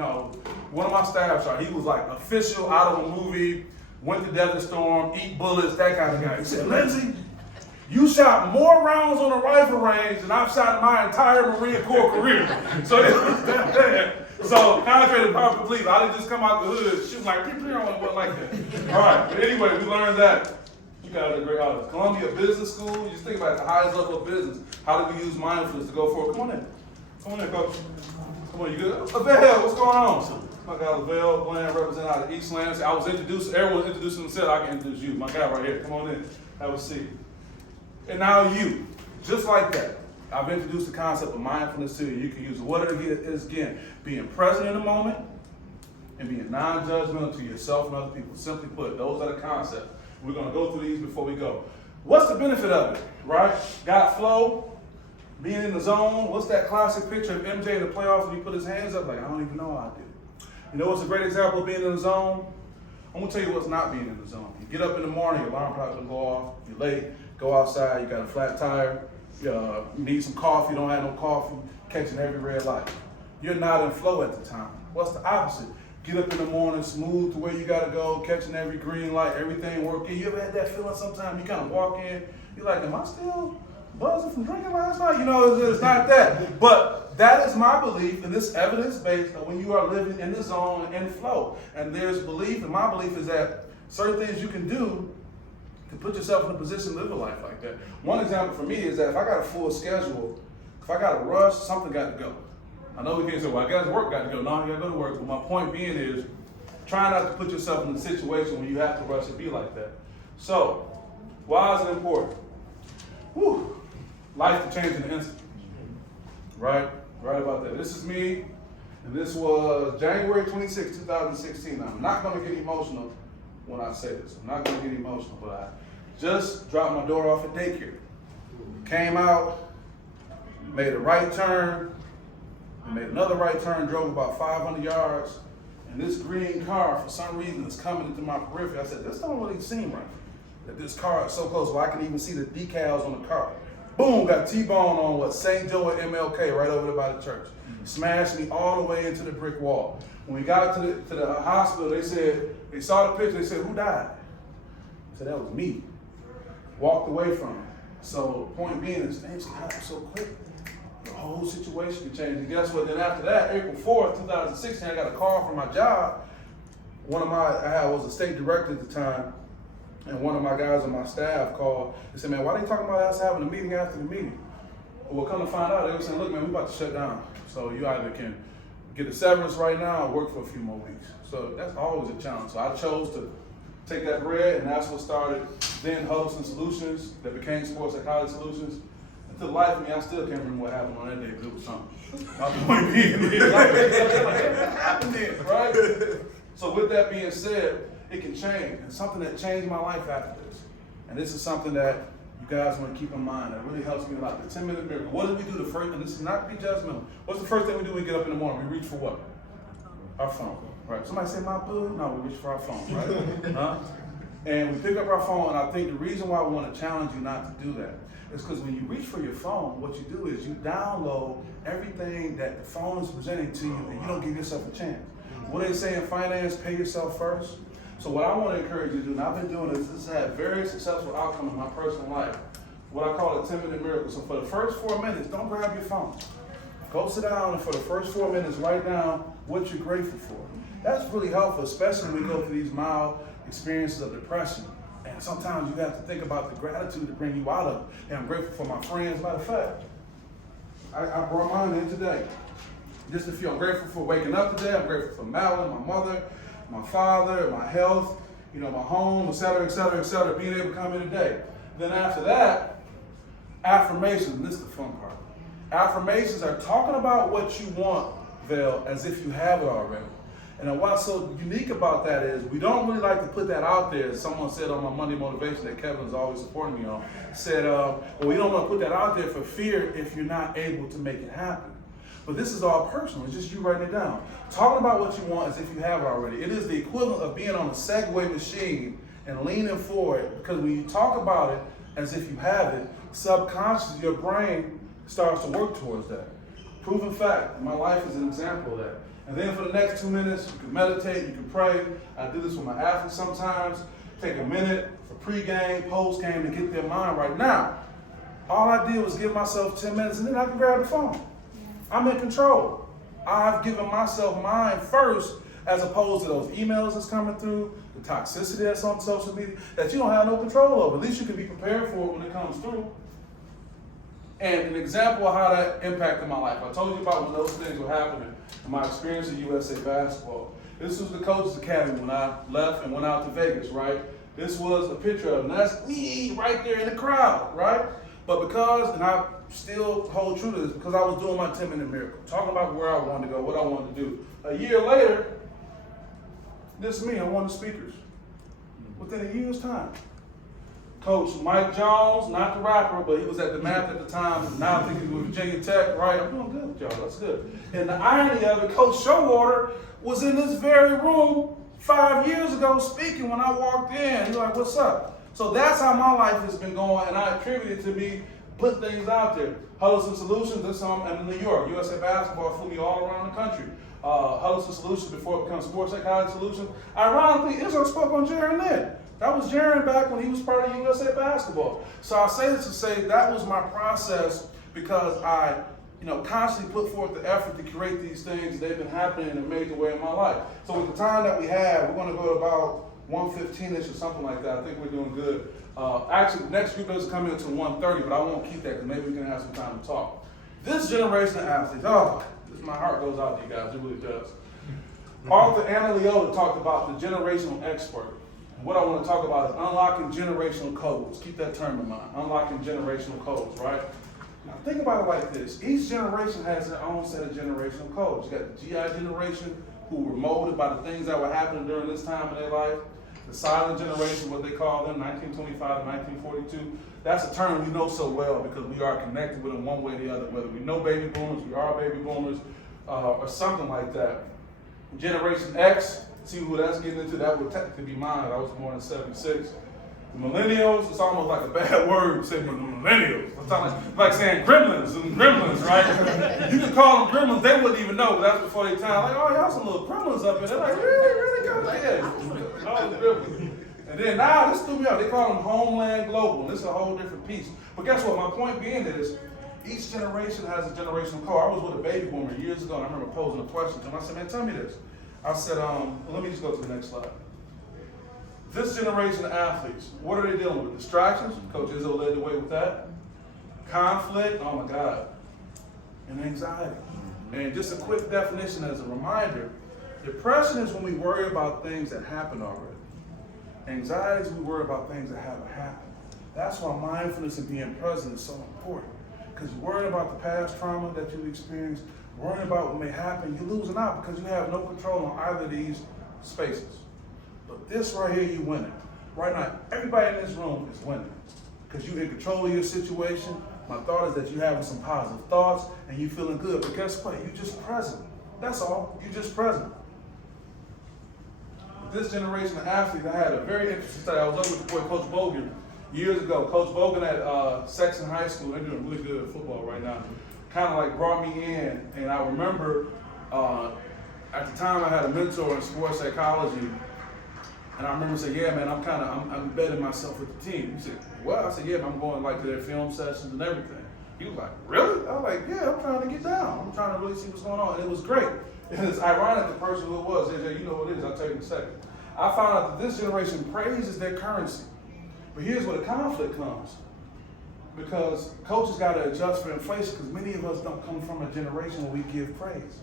one of my staff sergeants, he was like official out of a movie, went to Desert Storm, eat bullets, that kind of guy. He said, Lindsay, you shot more rounds on a rifle range than I've shot in my entire Marine Corps career. So it was that bad. So contrary to popular belief, I didn't just come out the hood shooting like, wasn't like that. All right, but anyway, we learned that. You guys are great artists. Columbia Business School, you just think about it, the highest level of business. How do we use mindfulness to go forward? Come on in, coach. Come on, you good? Lavelle, what's going on? My guy Lavelle, Bland, representing out of East Lansing. I was introduced, everyone introducing themselves, I can introduce you. My guy right here, come on in, have a seat. And now you, just like that, I've introduced the concept of mindfulness to you. You can use what it is again, being present in the moment and being non-judgmental to yourself and other people. Simply put, those are the concepts. We're gonna go through these before we go. What's the benefit of it, right? Got flow, being in the zone. What's that classic picture of MJ in the playoffs when he put his hands up? Like, I don't even know how I did it. You know what's a great example of being in the zone? I'm gonna tell you what's not being in the zone. You get up in the morning, your alarm clock will go off, you're late, go outside, you got a flat tire, you need some coffee, don't have no coffee, catching every red light. You're not in flow at the time. What's the opposite? Get up in the morning, smooth to where you gotta go, catching every green light, everything working. You ever had that feeling sometimes? You kind of walk in, you're like, am I still buzzing from drinking last night? It's not that. But that is my belief, and this evidence-based, that when you are living in the zone and in flow, and there's belief, and my belief is that certain things you can do to put yourself in a position to live a life like that. One example for me is that if I got a full schedule, if I got a rush, something got to go. I know we can't say, well, I guess work got to go. No, you got to go to work. But my point being is, try not to put yourself in a situation where you have to rush and be like that. So, why is it important? Whew. Life can change in an instant. Right about that. This is me, and this was January 26, 2016. Now, I'm not going to get emotional when I say this. I'm not going to get emotional, but I just dropped my daughter off at daycare. Came out, made a right turn, and made another right turn, drove about 500 yards, and this green car, for some reason, is coming into my periphery. I said, this don't really seem right, that this car is so close where I can even see the decals on the car. Boom, got T-bone on St. Joe at MLK, right over there by the church. Smashed me all the way into the brick wall. When we got to the hospital, they said, they saw the picture, they said, who died? I said, that was me. Walked away from it. So point being is things can happen so quick. The whole situation can change. And guess what? Then after that, April 4th, 2016, I got a call from my job. I was a state director at the time, and one of my guys on my staff called. They said, man, why are they talking about us having a meeting after the meeting? Well, come to find out, they were saying, look, man, we about to shut down. So you either can get a severance right now or work for a few more weeks. So that's always a challenge. So I chose to take that bread, and that's what started then Huddleston Solutions, that became Sports Psychology Solutions. And to the life of me, I still can't remember what happened on that day, but it was something. My point being, what happened then, right? So with that being said, it can change. And something that changed my life after this. And this is something that you guys want to keep in mind. That really helps me a lot. The 10-minute miracle. What do we do the first, and this is not to be judgmental. What's the first thing we do when we get up in the morning? We reach for what? Our phone. Right? Somebody say my boo? No, we reach for our phone, right? Huh? And we pick up our phone, and I think the reason why we want to challenge you not to do that is because when you reach for your phone, what you do is you download everything that the phone is presenting to you, and you don't give yourself a chance. What they say in finance, pay yourself first. So what I want to encourage you to do, and I've been doing this has had very successful outcome in my personal life, what I call a 10-minute miracle. So for the first 4 minutes, don't grab your phone. Go sit down and for the first 4 minutes write down what you're grateful for. That's really helpful, especially when we go through these mild experiences of depression. And sometimes you have to think about the gratitude to bring you out of it. And I'm grateful for my friends. Matter of fact, I brought mine in today. Just to feel, I'm grateful for waking up today. I'm grateful for Malin, my mother, my father, my health, my home, et cetera, et cetera, et cetera, being able to come in today. Then after that, affirmations. This is the fun part. Affirmations are talking about what you want, Val, as if you have it already. And what's so unique about that is we don't really like to put that out there. As someone said on my Monday Motivation that Kevin is always supporting me on, said, well, we don't want to put that out there for fear if you're not able to make it happen. But this is all personal. It's just you writing it down. Talking about what you want as if you have it already. It is the equivalent of being on a Segway machine and leaning forward, because when you talk about it as if you have it, subconsciously your brain starts to work towards that. Proven fact. My life is an example of that. And then for the next 2 minutes, you can meditate, you can pray. I do this with my athletes sometimes. Take a minute for pregame, postgame to get their mind right. Now, all I did was give myself 10 minutes and then I can grab the phone. I'm in control. I've given myself mine first, as opposed to those emails that's coming through, the toxicity that's on social media that you don't have no control over. At least you can be prepared for it when it comes through. And an example of how that impacted my life. I told you about when those things were happening, my experience at USA Basketball. This was the Coaches Academy when I left and went out to Vegas, right? This was a picture of them. That's me right there in the crowd, right? But because, and I still hold true to this, because I was doing my 10-minute miracle, talking about where I wanted to go, what I wanted to do. A year later, this is me, I'm one of the speakers. Within a year's time. Coach Mike Jones, not the rapper, but he was at the math at the time. Now I think he's with Virginia Tech, right? I'm doing good, y'all. That's good. And the irony of it, Coach Showalter was in this very room 5 years ago speaking when I walked in. He's like, what's up? So that's how my life has been going, and I attribute it to me putting things out there. Huddleston Solutions, this I'm in New York. USA Basketball flew me all around the country. Huddleston Solutions before it becomes Sports Psychology Solutions. Ironically, Israel spoke on Jaron then. That was Jaron back when he was part of USA Basketball. So I say this to say that was my process, because I constantly put forth the effort to create these things. They've been happening in a major way in my life. So with the time that we have, we're going to go to about 1:15-ish or something like that. I think we're doing good. Actually, the next group doesn't come in until 1:30, but I won't keep that because maybe we can have some time to talk. This generation of athletes, my heart goes out to you guys. It really does. Author Anna Leota talked about the generational expert. What I want to talk about is unlocking generational codes. Keep that term in mind. Unlocking generational codes, right? Now think about it like this. Each generation has their own set of generational codes. You got the GI generation, who were molded by the things that were happening during this time in their life. The silent generation, what they call them, 1925 to 1942. That's a term we know so well because we are connected with them one way or the other. Whether we know baby boomers, we are baby boomers, or something like that. Generation X, see who that's getting into, that would technically be mine. I was born in 76. The millennials, it's almost like a bad word to say millennials. It's like saying gremlins and gremlins, right? You can call them gremlins, they wouldn't even know, but that's before they time. Like, oh, y'all some little gremlins up here. They're like, really, Coach? Yeah. Oh, the gremlins. And then now, this threw me out. They call them Homeland Global. This is a whole different piece. But guess what? My point being is, each generation has a generational code. I was with a baby boomer years ago, and I remember posing a question to him. I said, man, tell me this. I said, let me just go to the next slide. This generation of athletes, what are they dealing with? Distractions, Coach Izzo led the way with that. Conflict, oh my God. And anxiety. And just a quick definition as a reminder, depression is when we worry about things that happened already. Anxiety is when we worry about things that haven't happened. That's why mindfulness and being present is so important. Because you're worrying about the past trauma that you experienced, worrying about what may happen, you're losing out because you have no control on either of these spaces. But this right here, you're winning. Right now, everybody in this room is winning because you're in control of your situation. My thought is that you're having some positive thoughts and you're feeling good. But guess what? You're just present. That's all. You're just present. With this generation of athletes, I had a very interesting study. I was over with the boy, Coach Bogan, years ago. Coach Bogan at Sexton High School, they're doing really good at football right now, kind of like brought me in. And I remember at the time I had a mentor in sports psychology. And I remember saying, yeah, man, I'm embedding myself with the team. He said, well, I said, yeah, but I'm going like to their film sessions and everything. He was like, really? I was like, yeah, I'm trying to get down. I'm trying to really see what's going on. And it was great. And it's ironic the person who it was, AJ, you know what it is, I'll tell you in a second. I found out that this generation, praise is their currency. But here's where the conflict comes. Because coaches got to adjust for inflation because many of us don't come from a generation where we give praise.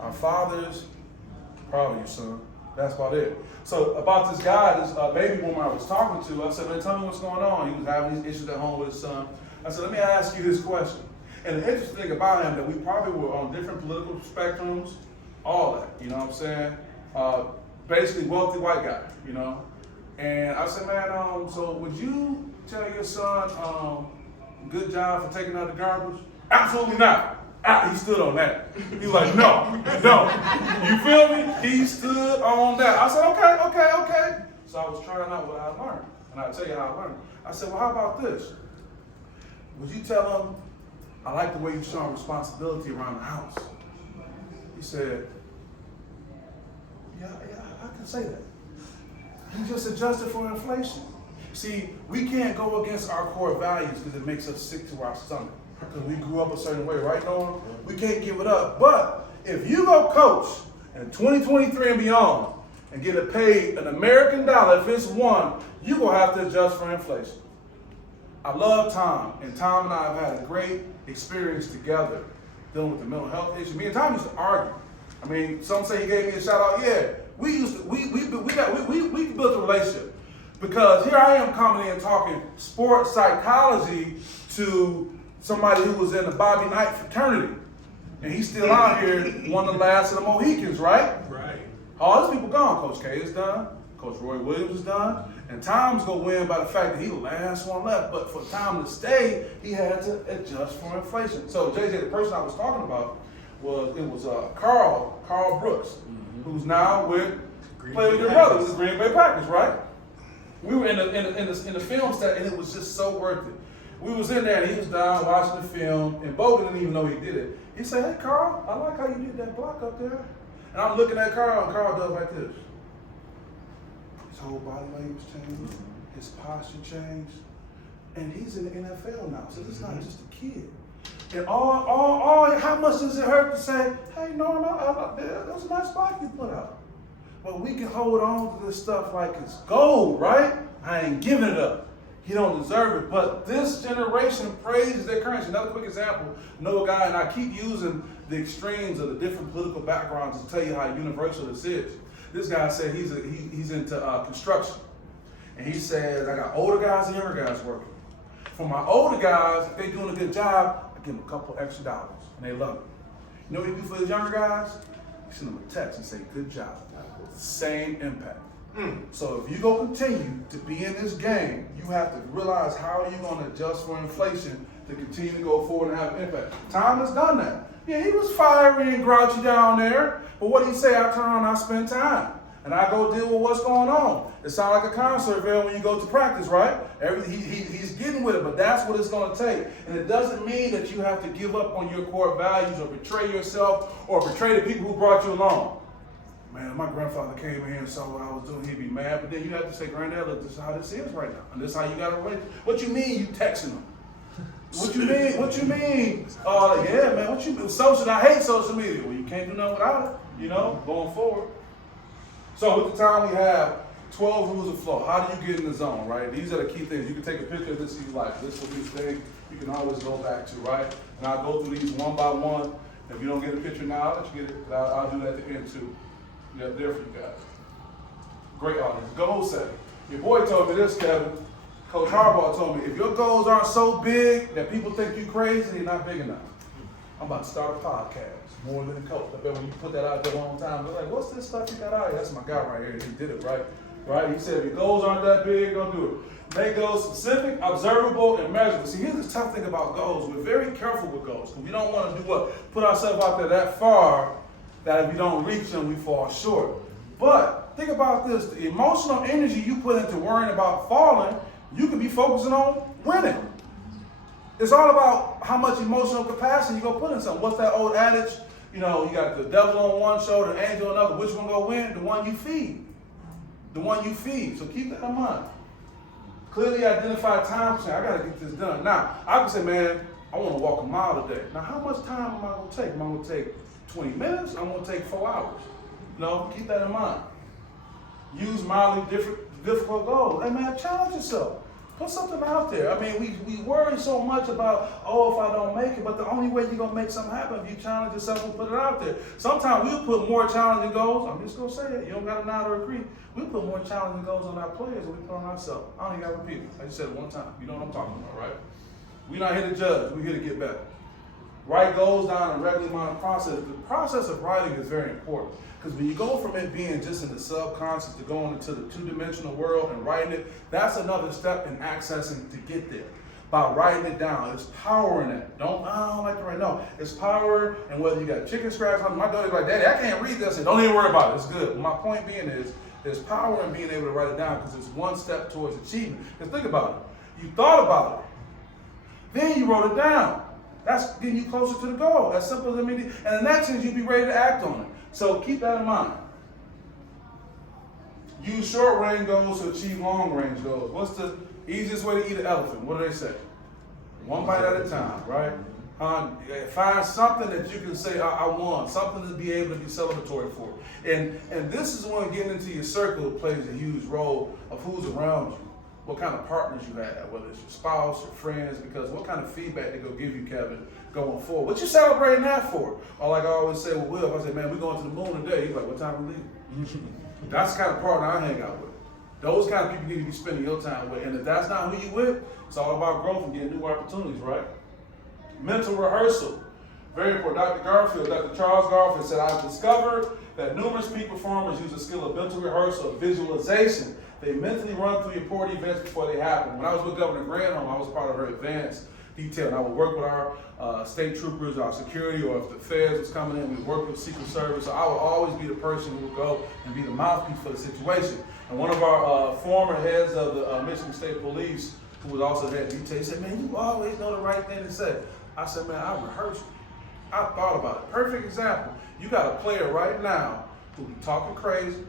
Our fathers, proud of you, son. That's about it. So about this guy, this baby boomer I was talking to, I said, man, tell me what's going on. He was having these issues at home with his son. I said, let me ask you this question. And the interesting thing about him, that we probably were on different political spectrums, all that, you know what I'm saying? Basically wealthy white guy, you know? And I said, man, so would you tell your son, good job for taking out the garbage? Absolutely not. He stood on that. He was like, no. You feel me? He stood on that. I said, okay. So I was trying out what I learned. And I'll tell you how I learned. I said, well, how about this? Would you tell him, I like the way you show responsibility around the house? He said, yeah, I can say that. He just adjusted for inflation. See, we can't go against our core values because it makes us sick to our stomach. Because we grew up a certain way, right, Noah? We can't give it up. But if you go coach in 2023 and beyond and get it paid an American dollar, if it's one, you're going to have to adjust for inflation. I love Tom, and Tom and I have had a great experience together dealing with the mental health issue. Me and Tom used to argue. I mean, some say he gave me a shout out. Yeah, we built a relationship because here I am coming in talking sports psychology to somebody who was in the Bobby Knight fraternity, and he's still out here, one of the last of the Mohicans, right? Right. All those people gone. Coach K is done. Coach Roy Williams is done. And Tom's going to win by the fact that he's the last one left. But for Tom to stay, he had to adjust for inflation. So, JJ, the person I was talking about, was Carl Brooks, who's now playing with your brother, with the Green Bay Packers, right? We were in the film set, and it was just so worth it. We was in there, and he was down watching the film, and Bo didn't even know he did it. He said, hey, Carl, I like how you did that block up there. And I'm looking at Carl, and Carl does like this. His whole body language changed, his posture changed, and he's in the NFL now, so this is not just a kid. And how much does it hurt to say, hey, Norm, that was a nice block you put out. But we can hold on to this stuff like it's gold, right? I ain't giving it up. He don't deserve it. But this generation praises their currency. Another quick example, know a guy, and I keep using the extremes of the different political backgrounds to tell you how universal this is. This guy said he's into construction. And he says, I got older guys and younger guys working. For my older guys, if they're doing a good job, I give them a couple extra dollars, and they love it. You know what you do for the younger guys? You send them a text and say, good job. Same impact. So if you're going to continue to be in this game, you have to realize how you're going to adjust for inflation to continue to go forward and have an impact. Tom has done that. Yeah, he was fiery and grouchy down there, but what did he say? I turn on, I spend time. And I go deal with what's going on. It sounds like a concert veil when you go to practice, right? He's getting with it, but that's what it's going to take. And it doesn't mean that you have to give up on your core values or betray yourself or betray the people who brought you along. Man, my grandfather came in here and saw what I was doing, he'd be mad. But then you have to say, Granddad, look, this is how this is right now. And this is how you got to relate. What you mean you texting them? What you mean? Yeah, man, what you mean? I hate social media. Well, you can't do nothing without it, you know, going forward. So with the time we have, 12 rules of flow. How do you get in the zone, right? These are the key things. You can take a picture of this if you like. This will be thing you can always go back to, right? And I'll go through these one by one. If you don't get a picture now, I'll let you get it. I'll do that at the end too. Yeah, there for you guys. Great audience. Goal setting. Your boy told me this, Kevin. Coach Harbaugh told me, if your goals aren't so big that people think you crazy, they're not big enough. I'm about to start a podcast. More than a coach. I bet when you put that out there a long time, they're like, what's this stuff you got out here? That's my guy right here. He did it, right? Right? He said, if your goals aren't that big, don't do it. Make goals specific, observable, and measurable. See, here's the tough thing about goals. We're very careful with goals because we don't want to do what? Put ourselves out there that far that if we don't reach them, we fall short. But think about this. The emotional energy you put into worrying about falling, you could be focusing on winning. It's all about how much emotional capacity you go put in something. What's that old adage? You know, you got the devil on one shoulder, the angel on the other. Which one gonna win? The one you feed. The one you feed. So keep that in mind. Clearly identify time. Say, I gotta get this done. Now, I can say, man, I want to walk a mile today. Now, how much time am I going to take? Am I going to take 20 minutes? I'm going to take 4 hours. No, keep that in mind. Use mildly difficult goals. Hey man, challenge yourself. Put something out there. I mean, we worry so much about, oh, if I don't make it, but the only way you're going to make something happen if you challenge yourself and put it out there. Sometimes we'll put more challenging goals. I'm just going to say it. You don't got to nod or agree. We'll put more challenging goals on our players than we put on ourselves. I don't even got to repeat it. I just said it one time. You know what I'm talking about, right? We're not here to judge. We're here to get better. Write goals down in a regularly monitored process. The process of writing is very important. Because when you go from it being just in the subconscious to going into the two-dimensional world and writing it, that's another step in accessing to get there. By writing it down, it's power in that. I don't like to write. No, it's power, and whether you got chicken scratch on, my daughter's like, Daddy, I can't read this. I said, don't even worry about it. It's good. My point being is, there's power in being able to write it down because it's one step towards achievement. Because think about it. You thought about it. Then you wrote it down. That's getting you closer to the goal. That's simple as immediate. And the next is you'll be ready to act on it. So keep that in mind. Use short range goals to achieve long range goals. What's the easiest way to eat an elephant? What do they say? One bite at a time, right? Find something that you can say, I want, something to be able to be celebratory for. And this is when getting into your circle plays a huge role of who's around you, what kind of partners you have, whether it's your spouse, your friends, because what kind of feedback they go give you, Kevin, going forward. What you celebrating that for? Or like I always say with Will, if I say, man, we're going to the moon today, he's like, what time are we leaving? That's the kind of partner I hang out with. Those kind of people you need to be spending your time with. And if that's not who you with, it's all about growth and getting new opportunities, right? Mental rehearsal. Very important. Dr. Charles Garfield said, I've discovered that numerous peak performers use a skill of mental rehearsal, of visualization. They mentally run through important events before they happen. When I was with Governor Granholm, I was part of her advanced detail, and I would work with our state troopers, our security, or if the feds was coming in, we'd work with Secret Service. So I would always be the person who would go and be the mouthpiece for the situation. And one of our former heads of the Michigan State Police, who was also head detail, he said, man, you always know the right thing to say. I said, man, I rehearsed. I thought about it. Perfect example. You got a player right now who be talking crazy.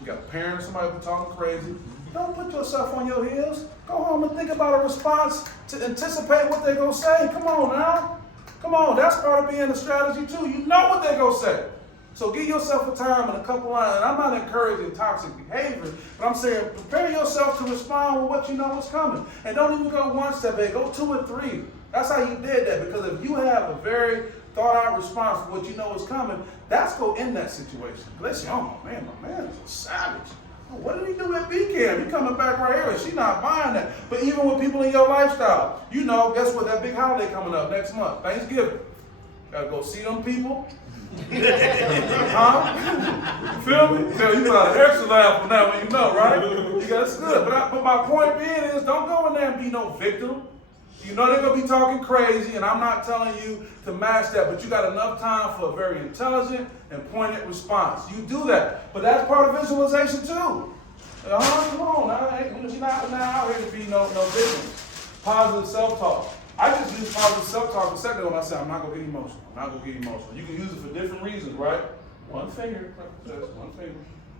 You got a parent or somebody who be talking crazy. Don't put yourself on your heels. Go home and think about a response to anticipate what they're going to say. Come on now. Come on. That's part of being a strategy too. You know what they're going to say. So give yourself a time and a couple lines. And I'm not encouraging toxic behavior, but I'm saying prepare yourself to respond with what you know is coming. And don't even go one step back. Go 2 or 3. That's how you did that. Because if you have a very thought-out response to what you know is coming, that's go in that situation. They say, oh my man is a savage. What did he do at BCAM? He coming back right here, and she not buying that. But even with people in your lifestyle, you know, guess what? That big holiday coming up next month, Thanksgiving. Gotta go see them people. Huh? Feel me? So you got an extra laugh on that one, you know, right? That's good. But my point being is, don't go in there and be no victim. You know they're going to be talking crazy, and I'm not telling you to match that, but you got enough time for a very intelligent and pointed response. You do that. But that's part of visualization too. Come on, we're not out here to be no victim. Positive self-talk. I just use positive self-talk a second when I say I'm not going to get emotional. I'm not going to get emotional. You can use it for different reasons, right? One finger.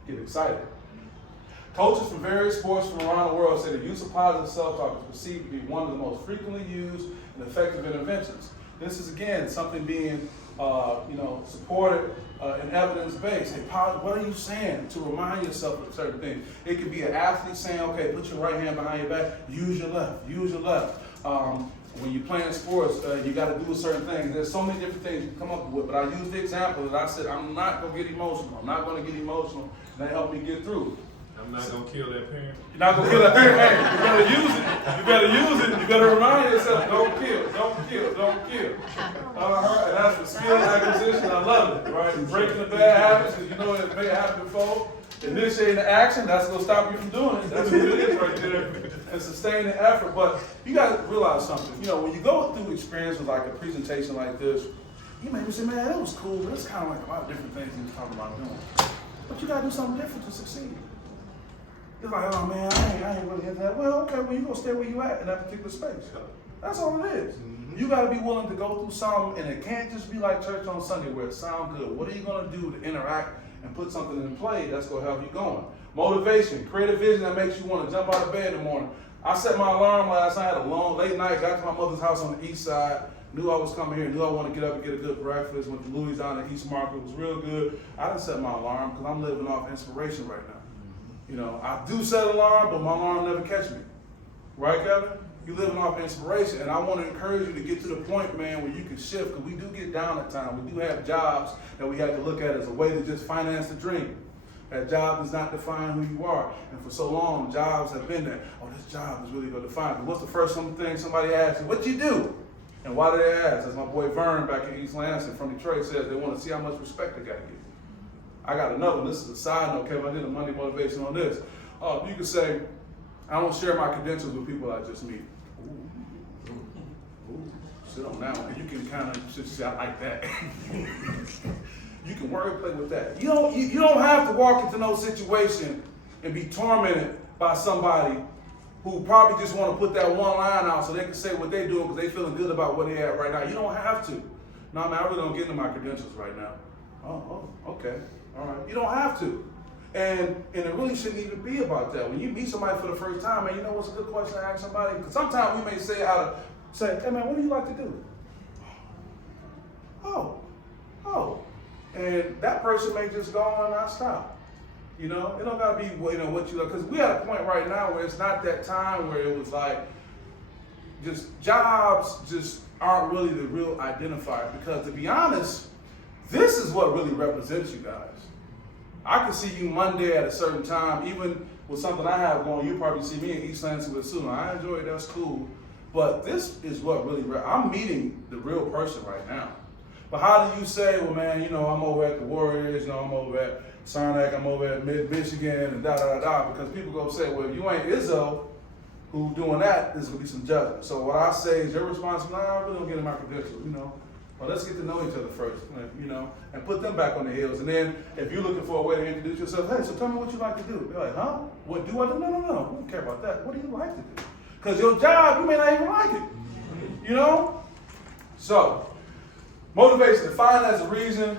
Get excited. Coaches from various sports from around the world say the use of positive self-talk is perceived to be one of the most frequently used and effective interventions. This is, again, something being supported and evidence-based. Hey, what are you saying to remind yourself of certain things? It could be an athlete saying, okay, put your right hand behind your back, use your left. When you're playing sports, you got to do certain things. There's so many different things you can come up with, but I used the example that I said, I'm not going to get emotional. I'm not going to get emotional, and that helped me get through. I'm not gonna kill that parent. You're not gonna kill that parent. Hey, you better use it. You better use it. You better remind yourself, don't kill. And that's the skill acquisition. I love it, right? Breaking the bad habits, because you know it may happen before. Initiating the action, that's gonna stop you from doing it. That's what it is right there. And sustaining the effort. But you gotta realize something. You know, when you go through experiences like a presentation like this, you may say, man, that was cool, but it's kind of like a lot of different things he was talking about doing. But you gotta do something different to succeed. It's like, oh man, I ain't really into that. Well, okay, well, you're going to stay where you at in that particular space. That's all it is. Mm-hmm. You got to be willing to go through something, and it can't just be like church on Sunday where it sounds good. What are you going to do to interact and put something in play that's going to help you going? Motivation, create a vision that makes you want to jump out of bed in the morning. I set my alarm last night, a long, late night, got to my mother's house on the east side, Knew I was coming here, knew I wanted to get up and get a good breakfast. Went to Louis down at East Market, it was real good. I didn't set my alarm because I'm living off inspiration right now. You know, I do set an alarm, but my alarm never catch me. Right, Kevin? You're living off inspiration, and I want to encourage you to get to the point, man, where you can shift, because we do get down at times. We do have jobs that we have to look at as a way to just finance the dream. That job does not define who you are. And for so long, jobs have been there. Oh, this job is really going to define me. What's the first thing somebody asks you? What you do? And why do they ask? As my boy Vern back in East Lansing from Detroit says, they want to see how much respect they got to give. I got another one. This is a side note, Kevin. I did a Monday motivation on this. You could say, I don't share my credentials with people I just meet. Ooh, sit on that one. You can kind of just say, I like that. You can wordplay with that. You don't have to walk into no situation and be tormented by somebody who probably just want to put that one line out so they can say what they're doing because they feeling good about what they have right now. You don't have to. No, man, I really don't get into my credentials right now. Oh, okay. All right. You don't have to. And it really shouldn't even be about that. When you meet somebody for the first time, man, you know what's a good question to ask somebody? Because sometimes we may say, hey, man, what do you like to do? Oh. And that person may just go on and not stop. You know, it don't gotta be, what you like, because we at a point right now where it's not that time where it was like, just jobs just aren't really the real identifier. Because to be honest, this is what really represents you guys. I can see you Monday at a certain time, even with something I have going, you probably see me in East Lansing with a suit. I enjoy it, that's cool. But this is what really, I'm meeting the real person right now. But how do you say, well, man, I'm over at the Warriors, I'm over at Sarnac, I'm over at Mid-Michigan, and da-da-da-da, because people go say, well, if you ain't Izzo who doing that, there's going to be some judgment. So what I say is your responsibility, I really don't get in my credentials, Well, let's get to know each other first, and put them back on the heels. And then if you're looking for a way to introduce yourself, hey, so tell me what you like to do. They're like, huh? What do I do? No, we don't care about that. What do you like to do? Because your job, you may not even like it, So, motivation, defined as a reason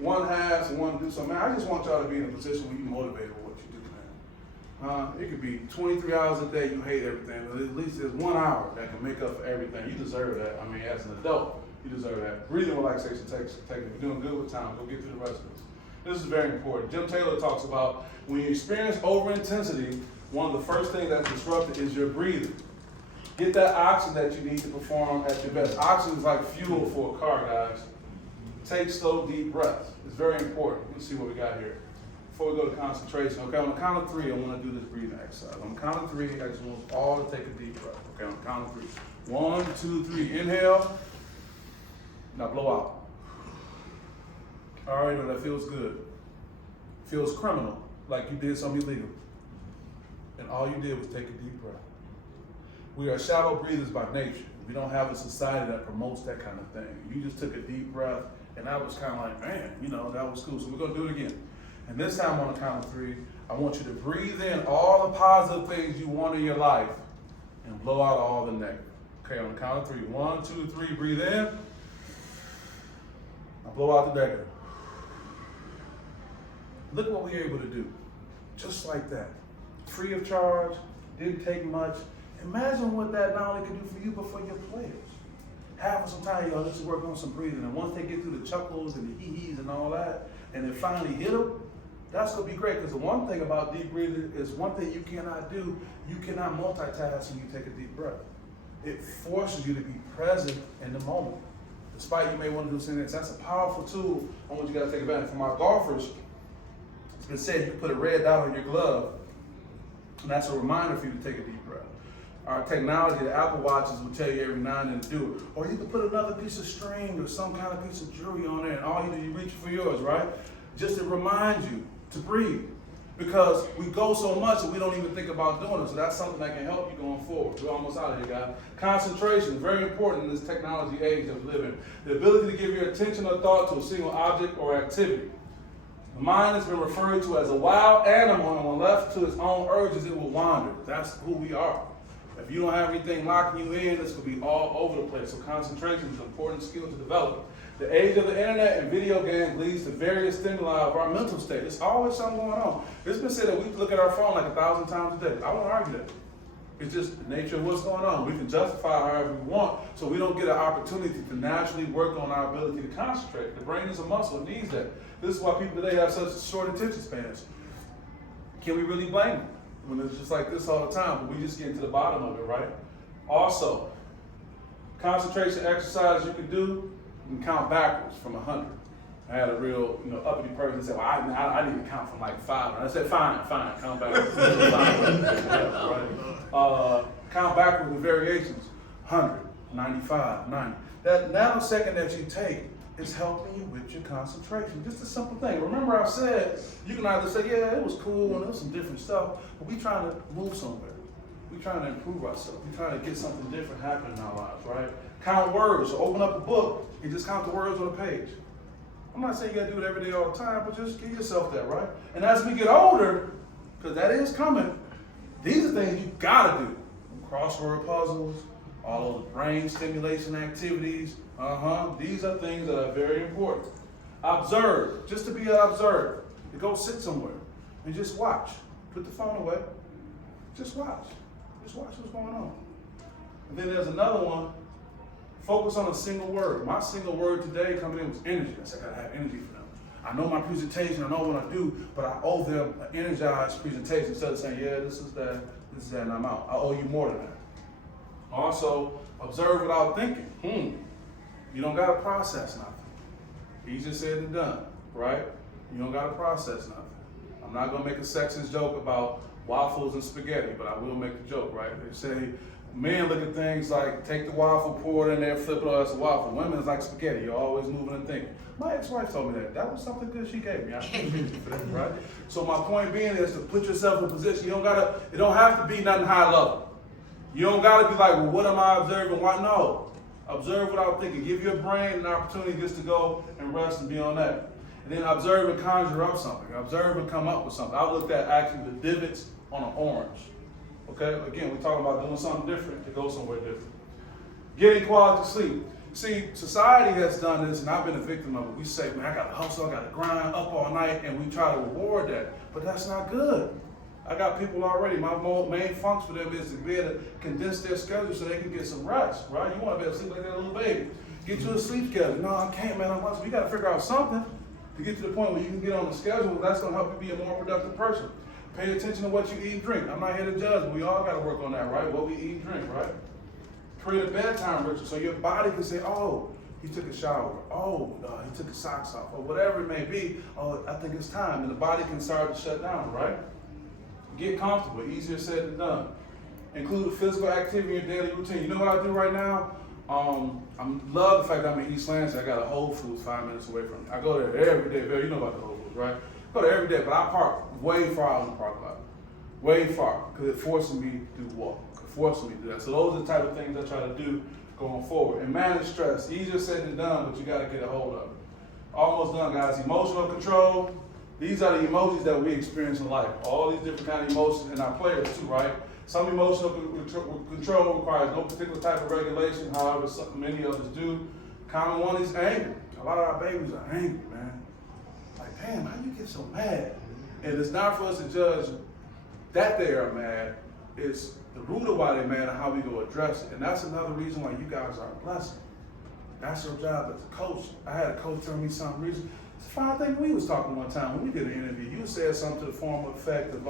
one has and one to do something. Man, I just want y'all to be in a position where you're motivated with what you do, man. It could be 23 hours a day, you hate everything, but at least there's 1 hour that can make up for everything. You deserve that. I mean, as an adult, you deserve that. Breathing relaxation takes it. You're doing good with time. Go get through the rest of this. This is very important. Jim Taylor talks about when you experience over-intensity, one of the first things that's disrupted is your breathing. Get that oxygen that you need to perform at your best. Oxygen is like fuel for a car, guys. Take slow, deep breaths. It's very important. Let's see what we got here. Before we go to concentration, okay, on the count of 3, I want to do this breathing exercise. On the count of 3, I just want us all to take a deep breath. Okay, on the count of 3. 1, 2, 3. Inhale. Now blow out. All right, that feels good. Feels criminal, like you did something illegal. And all you did was take a deep breath. We are shallow breathers by nature. We don't have a society that promotes that kind of thing. You just took a deep breath, and that was kind of like, man, that was cool. So we're going to do it again. And this time on the count of 3, I want you to breathe in all the positive things you want in your life and blow out all the negative. Okay, on the count of 3. 1, 2, 3, breathe in. Now blow out the negative. Look what we were able to do. Just like that. Free of charge, didn't take much. Imagine what that not only can do for you, but for your players. Having some time, let's work on some breathing. And once they get through the chuckles and the hee-hees and all that, and it finally hit them, that's going to be great. Because the one thing about deep breathing is one thing you cannot do, you cannot multitask when you take a deep breath. It forces you to be present in the moment. Despite you may want to do something else. That's a powerful tool on which you got to take advantage. For my golfers, it's been said you can put a red dot on your glove, and that's a reminder for you to take a deep breath. Our technology, the Apple Watches will tell you every now and then to do it. Or you can put another piece of string or some kind of piece of jewelry on there, and all you do, you reach for yours, right? Just to remind you to breathe. Because we go so much that we don't even think about doing it. So that's something that can help you going forward. We're almost out of here, guys. Concentration, very important in this technology age that we live in. The ability to give your attention or thought to a single object or activity. The mind has been referred to as a wild animal, and when left to its own urges, it will wander. That's who we are. If you don't have anything locking you in, it's going to be all over the place. So concentration is an important skill to develop. The age of the internet and video games leads to various stimuli of our mental state. There's always something going on. It's been said that we look at our phone like 1,000 times a day. I won't argue that. It's just the nature of what's going on. We can justify however we want, so we don't get an opportunity to naturally work on our ability to concentrate. The brain is a muscle, it needs that. This is why people today have such short attention spans. Can we really blame them when it's just like this all the time? But we just get to the bottom of it, right? Also, concentration exercise you can do, you can count backwards from 100. I had a real, uppity person say, well, I need to count from like 5. And I said, fine, count backwards. Right? Count backwards with variations. 100, 95, 90. That nanosecond that you take is helping you with your concentration. Just a simple thing. Remember I said, you can either say, yeah, it was cool and there was some different stuff, but we trying to move somewhere. We trying to improve ourselves. We trying to get something different happen in our lives, right? Count words. So open up a book and just count the words on the page. I'm not saying you gotta do it every day all the time, but just give yourself that, right? And as we get older, because that is coming, these are things you gotta do. Crossword puzzles, all those brain stimulation activities. These are things that are very important. Observe, just to be an observer. You go sit somewhere and just watch. Put the phone away. Just watch. Just watch what's going on. And then there's another one. Focus on a single word. My single word today coming in was energy. I said I gotta have energy for them. I know my presentation, I know what I do, but I owe them an energized presentation instead of saying, yeah, this is that, and I'm out. I owe you more than that. Also, observe without thinking. You don't gotta process nothing. Easier said than done, right? You don't gotta process nothing. I'm not gonna make a sexist joke about waffles and spaghetti, but I will make the joke, right? They say, men look at things like take the waffle, pour it in there, flip it all as a waffle. Women is like spaghetti, you're always moving and thinking. My ex-wife told me that. That was something good she gave me. I appreciate you for that, right? So my point being is to put yourself in a position, it don't have to be nothing high level. You don't gotta be like, well, what am I observing? Why? No. Observe without thinking. Give your brain an opportunity just to go and rest and be on that. And then observe and conjure up something. Observe and come up with something. I looked at actually the divots on an orange. Okay, again, we're talking about doing something different to go somewhere different. Getting quality sleep. See, society has done this, and I've been a victim of it. We say, man, I gotta hustle, I gotta grind up all night, and we try to reward that. But that's not good. I got people already, my main function for them is to be able to condense their schedule so they can get some rest, right? You wanna be able to sleep like that little baby. Get you a sleep schedule. No, I can't, man, we gotta figure out something to get to the point where you can get on the schedule. That's gonna help you be a more productive person. Pay attention to what you eat and drink. I'm not here to judge, but we all got to work on that, right? What we eat and drink, right? Create a bedtime ritual so your body can say, oh, he took a shower. Oh, he took his socks off. Or whatever it may be. Oh, I think it's time. And the body can start to shut down, right? Get comfortable. Easier said than done. Include physical activity in your daily routine. You know what I do right now? I love the fact that I'm in East Lansing. I got a Whole Foods 5 minutes away from me. I go there every day. You know about the Whole Foods, right? I go there every day, but I park way far out in the parking lot. Way far, because it forces me to walk. It forces me to do that. So those are the type of things I try to do going forward. And manage stress. Easier said than done, but you got to get a hold of it. Almost done, guys. Emotional control. These are the emotions that we experience in life. All these different kind of emotions, and our players too, right? Some emotional control requires no particular type of regulation, however, many of us do. Common one is anger. A lot of our babies are angry, man. Like, damn, how you get so mad? And it's not for us to judge that they are mad. It's the root of why they're mad and how we go address it. And that's another reason why you guys are a blessing. That's your job as a coach. I had a coach tell me something recently. It's a fine thing. We was talking one time when we did an interview. You said something to the form of effect of,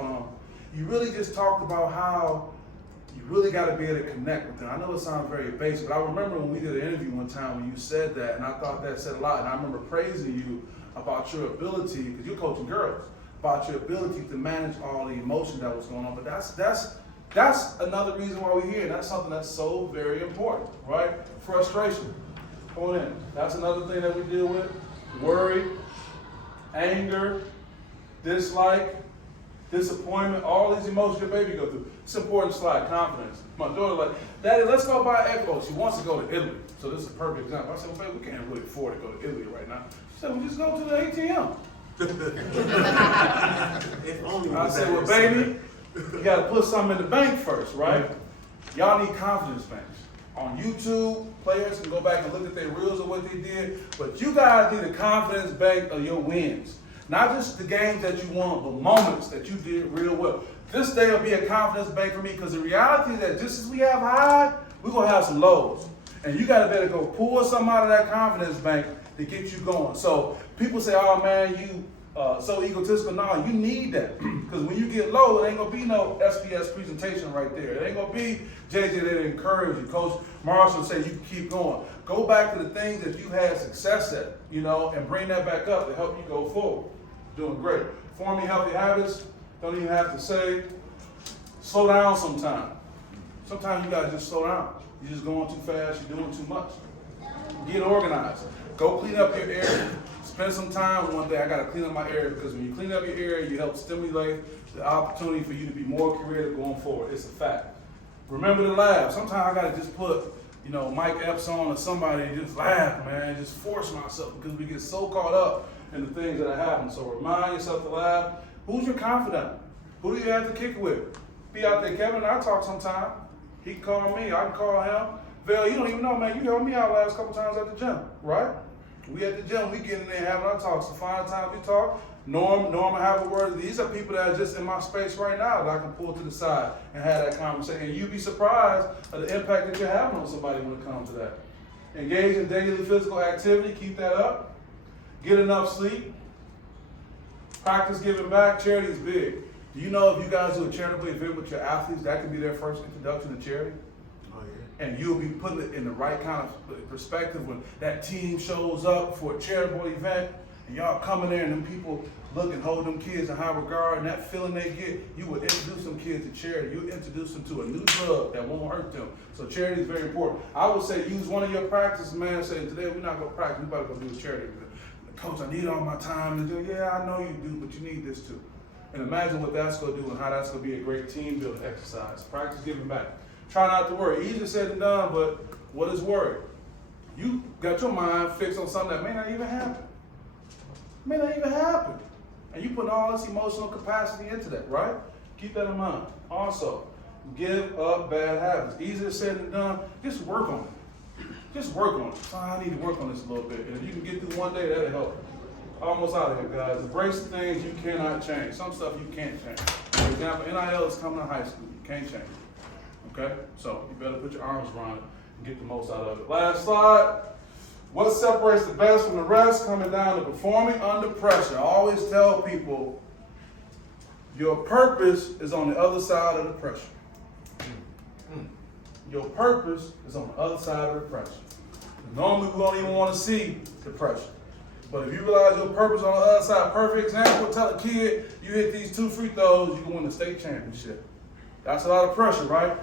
you really just talked about how you really got to be able to connect with them. I know it sounds very basic, but I remember when we did an interview one time when you said that, and I thought that said a lot. And I remember praising you about your ability, because you're coaching girls, about your ability to manage all the emotion that was going on. But that's another reason why we're here. And that's something that's so very important, right? Frustration. Come on in. That's another thing that we deal with. Worry, anger, dislike, disappointment, all these emotions your baby go through. It's an important slide, confidence. My daughter like, Daddy, let's go buy Echo. She wants to go to Italy. So this is a perfect example. I said, well, baby, we can't really afford to go to Italy right now. She said, well, just go to the ATM. I said, well, baby, you got to put something in the bank first, right? Y'all need confidence banks. On YouTube, players can go back and look at their reels of what they did, but you guys need a confidence bank of your wins. Not just the games that you won, but moments that you did real well. This day will be a confidence bank for me because the reality is that just as we have high, we're going to have some lows. And you got to better go pull something out of that confidence bank to get you going. So people say, oh man, you so egotistical. No, you need that. Because when you get low, it ain't going to be no SPS presentation right there. It ain't going to be JJ that encourage you. Coach Marshall say you can keep going. Go back to the things that you had success at, and bring that back up to help you go forward. Doing great. Forming healthy habits, don't even have to say, slow down sometime. Sometimes you gotta just slow down. You're just going too fast, you're doing too much. Get organized. Go clean up your area. Spend some time one day, I gotta clean up my area, because when you clean up your area, you help stimulate the opportunity for you to be more creative going forward. It's a fact. Remember to laugh. Sometimes I gotta just put, Mike Epps on or somebody and just laugh, man, just force myself, because we get so caught up in the things that are happening. So remind yourself to laugh. Who's your confidant? Who do you have to kick it with? Be out there. Kevin and I talk sometime. He can call me. I can call him. Val, you don't even know, man. You helped me out last couple times at the gym, right? We at the gym. We get in there having our talks. So find time we talk. Norm, I have a word. These are people that are just in my space right now that I can pull to the side and have that conversation. And you'd be surprised at the impact that you're having on somebody when it comes to that. Engage in daily physical activity. Keep that up. Get enough sleep. Practice giving back. Charity is big. Do you know if you guys do a charitable event with your athletes, that could be their first introduction to charity? Oh, yeah. And you'll be putting it in the right kind of perspective when that team shows up for a charitable event and y'all come in there and them people look and hold them kids in high regard, and that feeling they get, you will introduce them kids to charity. You'll introduce them to a new drug that won't hurt them. So charity is very important. I would say use one of your practices, man, say today we're not going to practice, we're about to go do a charity event. Coach, I need all my time to do. Yeah, I know you do, but you need this too. And imagine what that's going to do and how that's going to be a great team building exercise. Practice giving back. Try not to worry. Easier said than done, but what is worry? You got your mind fixed on something that may not even happen. May not even happen. And you put all this emotional capacity into that, right? Keep that in mind. Also, give up bad habits. Easier said than done. Just work on it. Just work on it. So I need to work on this a little bit. And if you can get through one day, that'll help. Almost out of here, guys. Embrace the things you cannot change. Some stuff you can't change. For example, NIL is coming to high school. You can't change it. Okay? So you better put your arms around it and get the most out of it. Last slide. What separates the best from the rest? Coming down to performing under pressure. I always tell people, your purpose is on the other side of the pressure. Your purpose is on the other side of the pressure. Normally, we don't even want to see the pressure. But if you realize your purpose on the other side, perfect example, tell a kid, you hit these 2 free throws, you can win the state championship. That's a lot of pressure, right?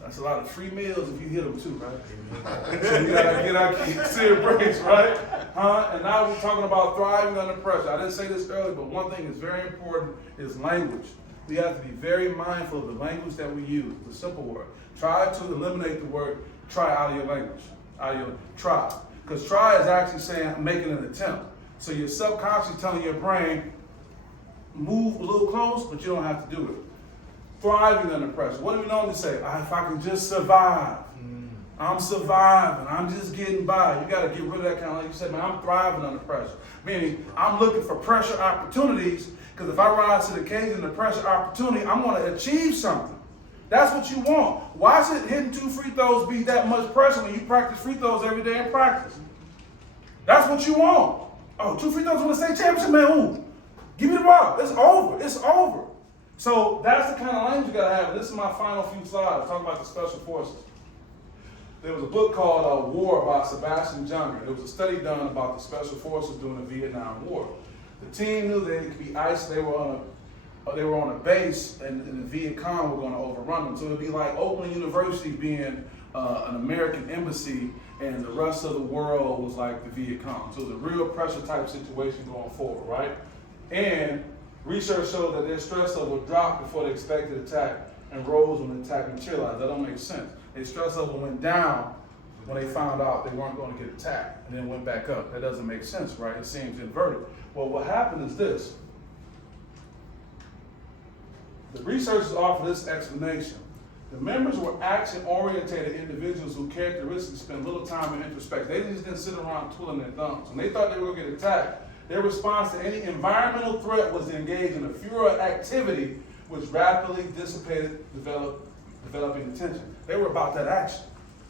That's a lot of free meals if you hit them too, right? So we gotta get our kids serious breaks, right? And now we're talking about thriving under pressure. I didn't say this earlier, but one thing that's very important is language. We have to be very mindful of the language that we use, the simple word. Try to eliminate the word try out of your language, out of your try. Because try is actually saying I'm making an attempt. So you're subconsciously telling your brain, move a little close, but you don't have to do it. Thriving under pressure. What do we normally say? If I can just survive. I'm surviving. I'm just getting by. You got to get rid of that kind of, like you said, man, I'm thriving under pressure. Meaning, I'm looking for pressure opportunities, because if I rise to the occasion of pressure opportunity, I'm going to achieve something. That's what you want. Why should hitting 2 free throws be that much pressure when you practice free throws every day in practice? That's what you want. Oh, 2 free throws in the state championship, man. Ooh, give me the ball. It's over. It's over. So that's the kind of language you got to have. This is my final few slides, talking about the special forces. There was a book called War by Sebastian Junger. There was a study done about the special forces during the Vietnam War. The team knew they could be isolated. They were on a base, and the Viet Cong were going to overrun them. So it would be like Oakland University being an American embassy, and the rest of the world was like the Viet Cong. So it was a real pressure type situation going forward, right? And research showed that their stress level dropped before the expected attack and rose when the attack materialized. That don't make sense. Their stress level went down when they found out they weren't going to get attacked, and then went back up. That doesn't make sense, right? It seems inverted. Well, what happened is this. The researchers offer this explanation. The members were action-oriented individuals who characteristically spend little time in introspection. They just didn't sit around twiddling their thumbs. When they thought they were going to get attacked, Their response to any environmental threat was to engage in a furor activity which rapidly dissipated developing attention. They were about that action.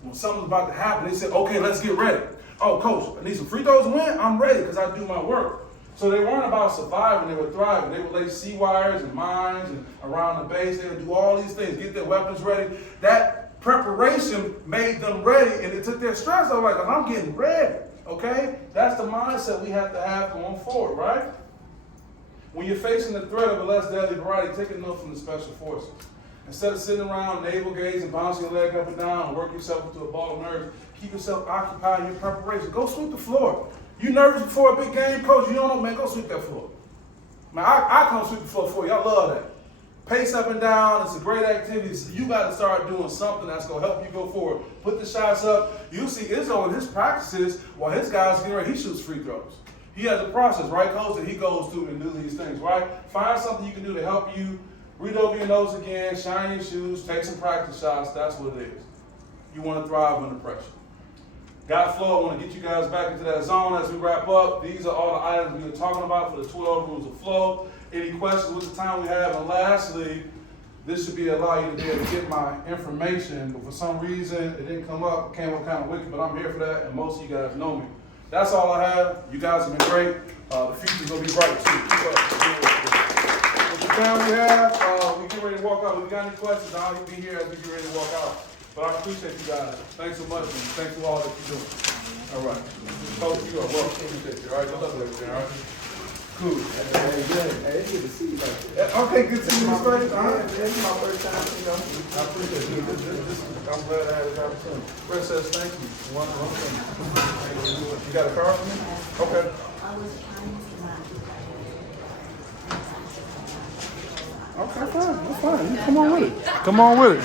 When something was about to happen, they said, okay, let's get ready. Oh, coach, I need some free throws to win? I'm ready because I do my work. So they weren't about surviving, they were thriving. They would lay sea wires and mines and around the base. They would do all these things, get their weapons ready. That preparation made them ready, and it took their stress off. Like, I'm getting ready, okay? That's the mindset we have to have going forward, right? When you're facing the threat of a less deadly variety, take a note from the special forces. Instead of sitting around navel gazing, bouncing your leg up and down, and work yourself into a ball of nerves, keep yourself occupied in your preparation. Go sweep the floor. You nervous before a big game, coach? You don't know, man, go sweep that floor. Man, I come sweep the floor for you. I love that. Pace up and down. It's a great activity. So you got to start doing something that's going to help you go forward. Put the shots up. You see Izzo in his practices, while his guys getting ready, he shoots free throws. He has a process, right, coach, that he goes through and do these things, right? Find something you can do to help you. Read over your notes again, shine your shoes, take some practice shots. That's what it is. You want to thrive under pressure. Got flow. I want to get you guys back into that zone as we wrap up. These are all the items we were talking about for the 12 rules of flow. Any questions with the time we have? And lastly, this should allow you to be able to get my information, but for some reason it didn't come up. It came up kind of wicked, but I'm here for that, and most of you guys know me. That's all I have. You guys have been great. The future's gonna be bright too. With the time we have, we get ready to walk out. If you got any questions, I'll be here as we get ready to walk out. But I appreciate you guys. Thanks so much, and thanks for all that you're doing. All right. Coach, you are welcome. Appreciate you. All right, good luck with everything, all right? Cool. Hey, it's good to see you back there. Okay, good to see you, Mr. All right. This is my first time, you know. I appreciate you. I'm glad I had this opportunity. Brett says thank you. One thing. You got a card for me? Okay. Okay, fine. That's fine. Come on with it. Come on with it.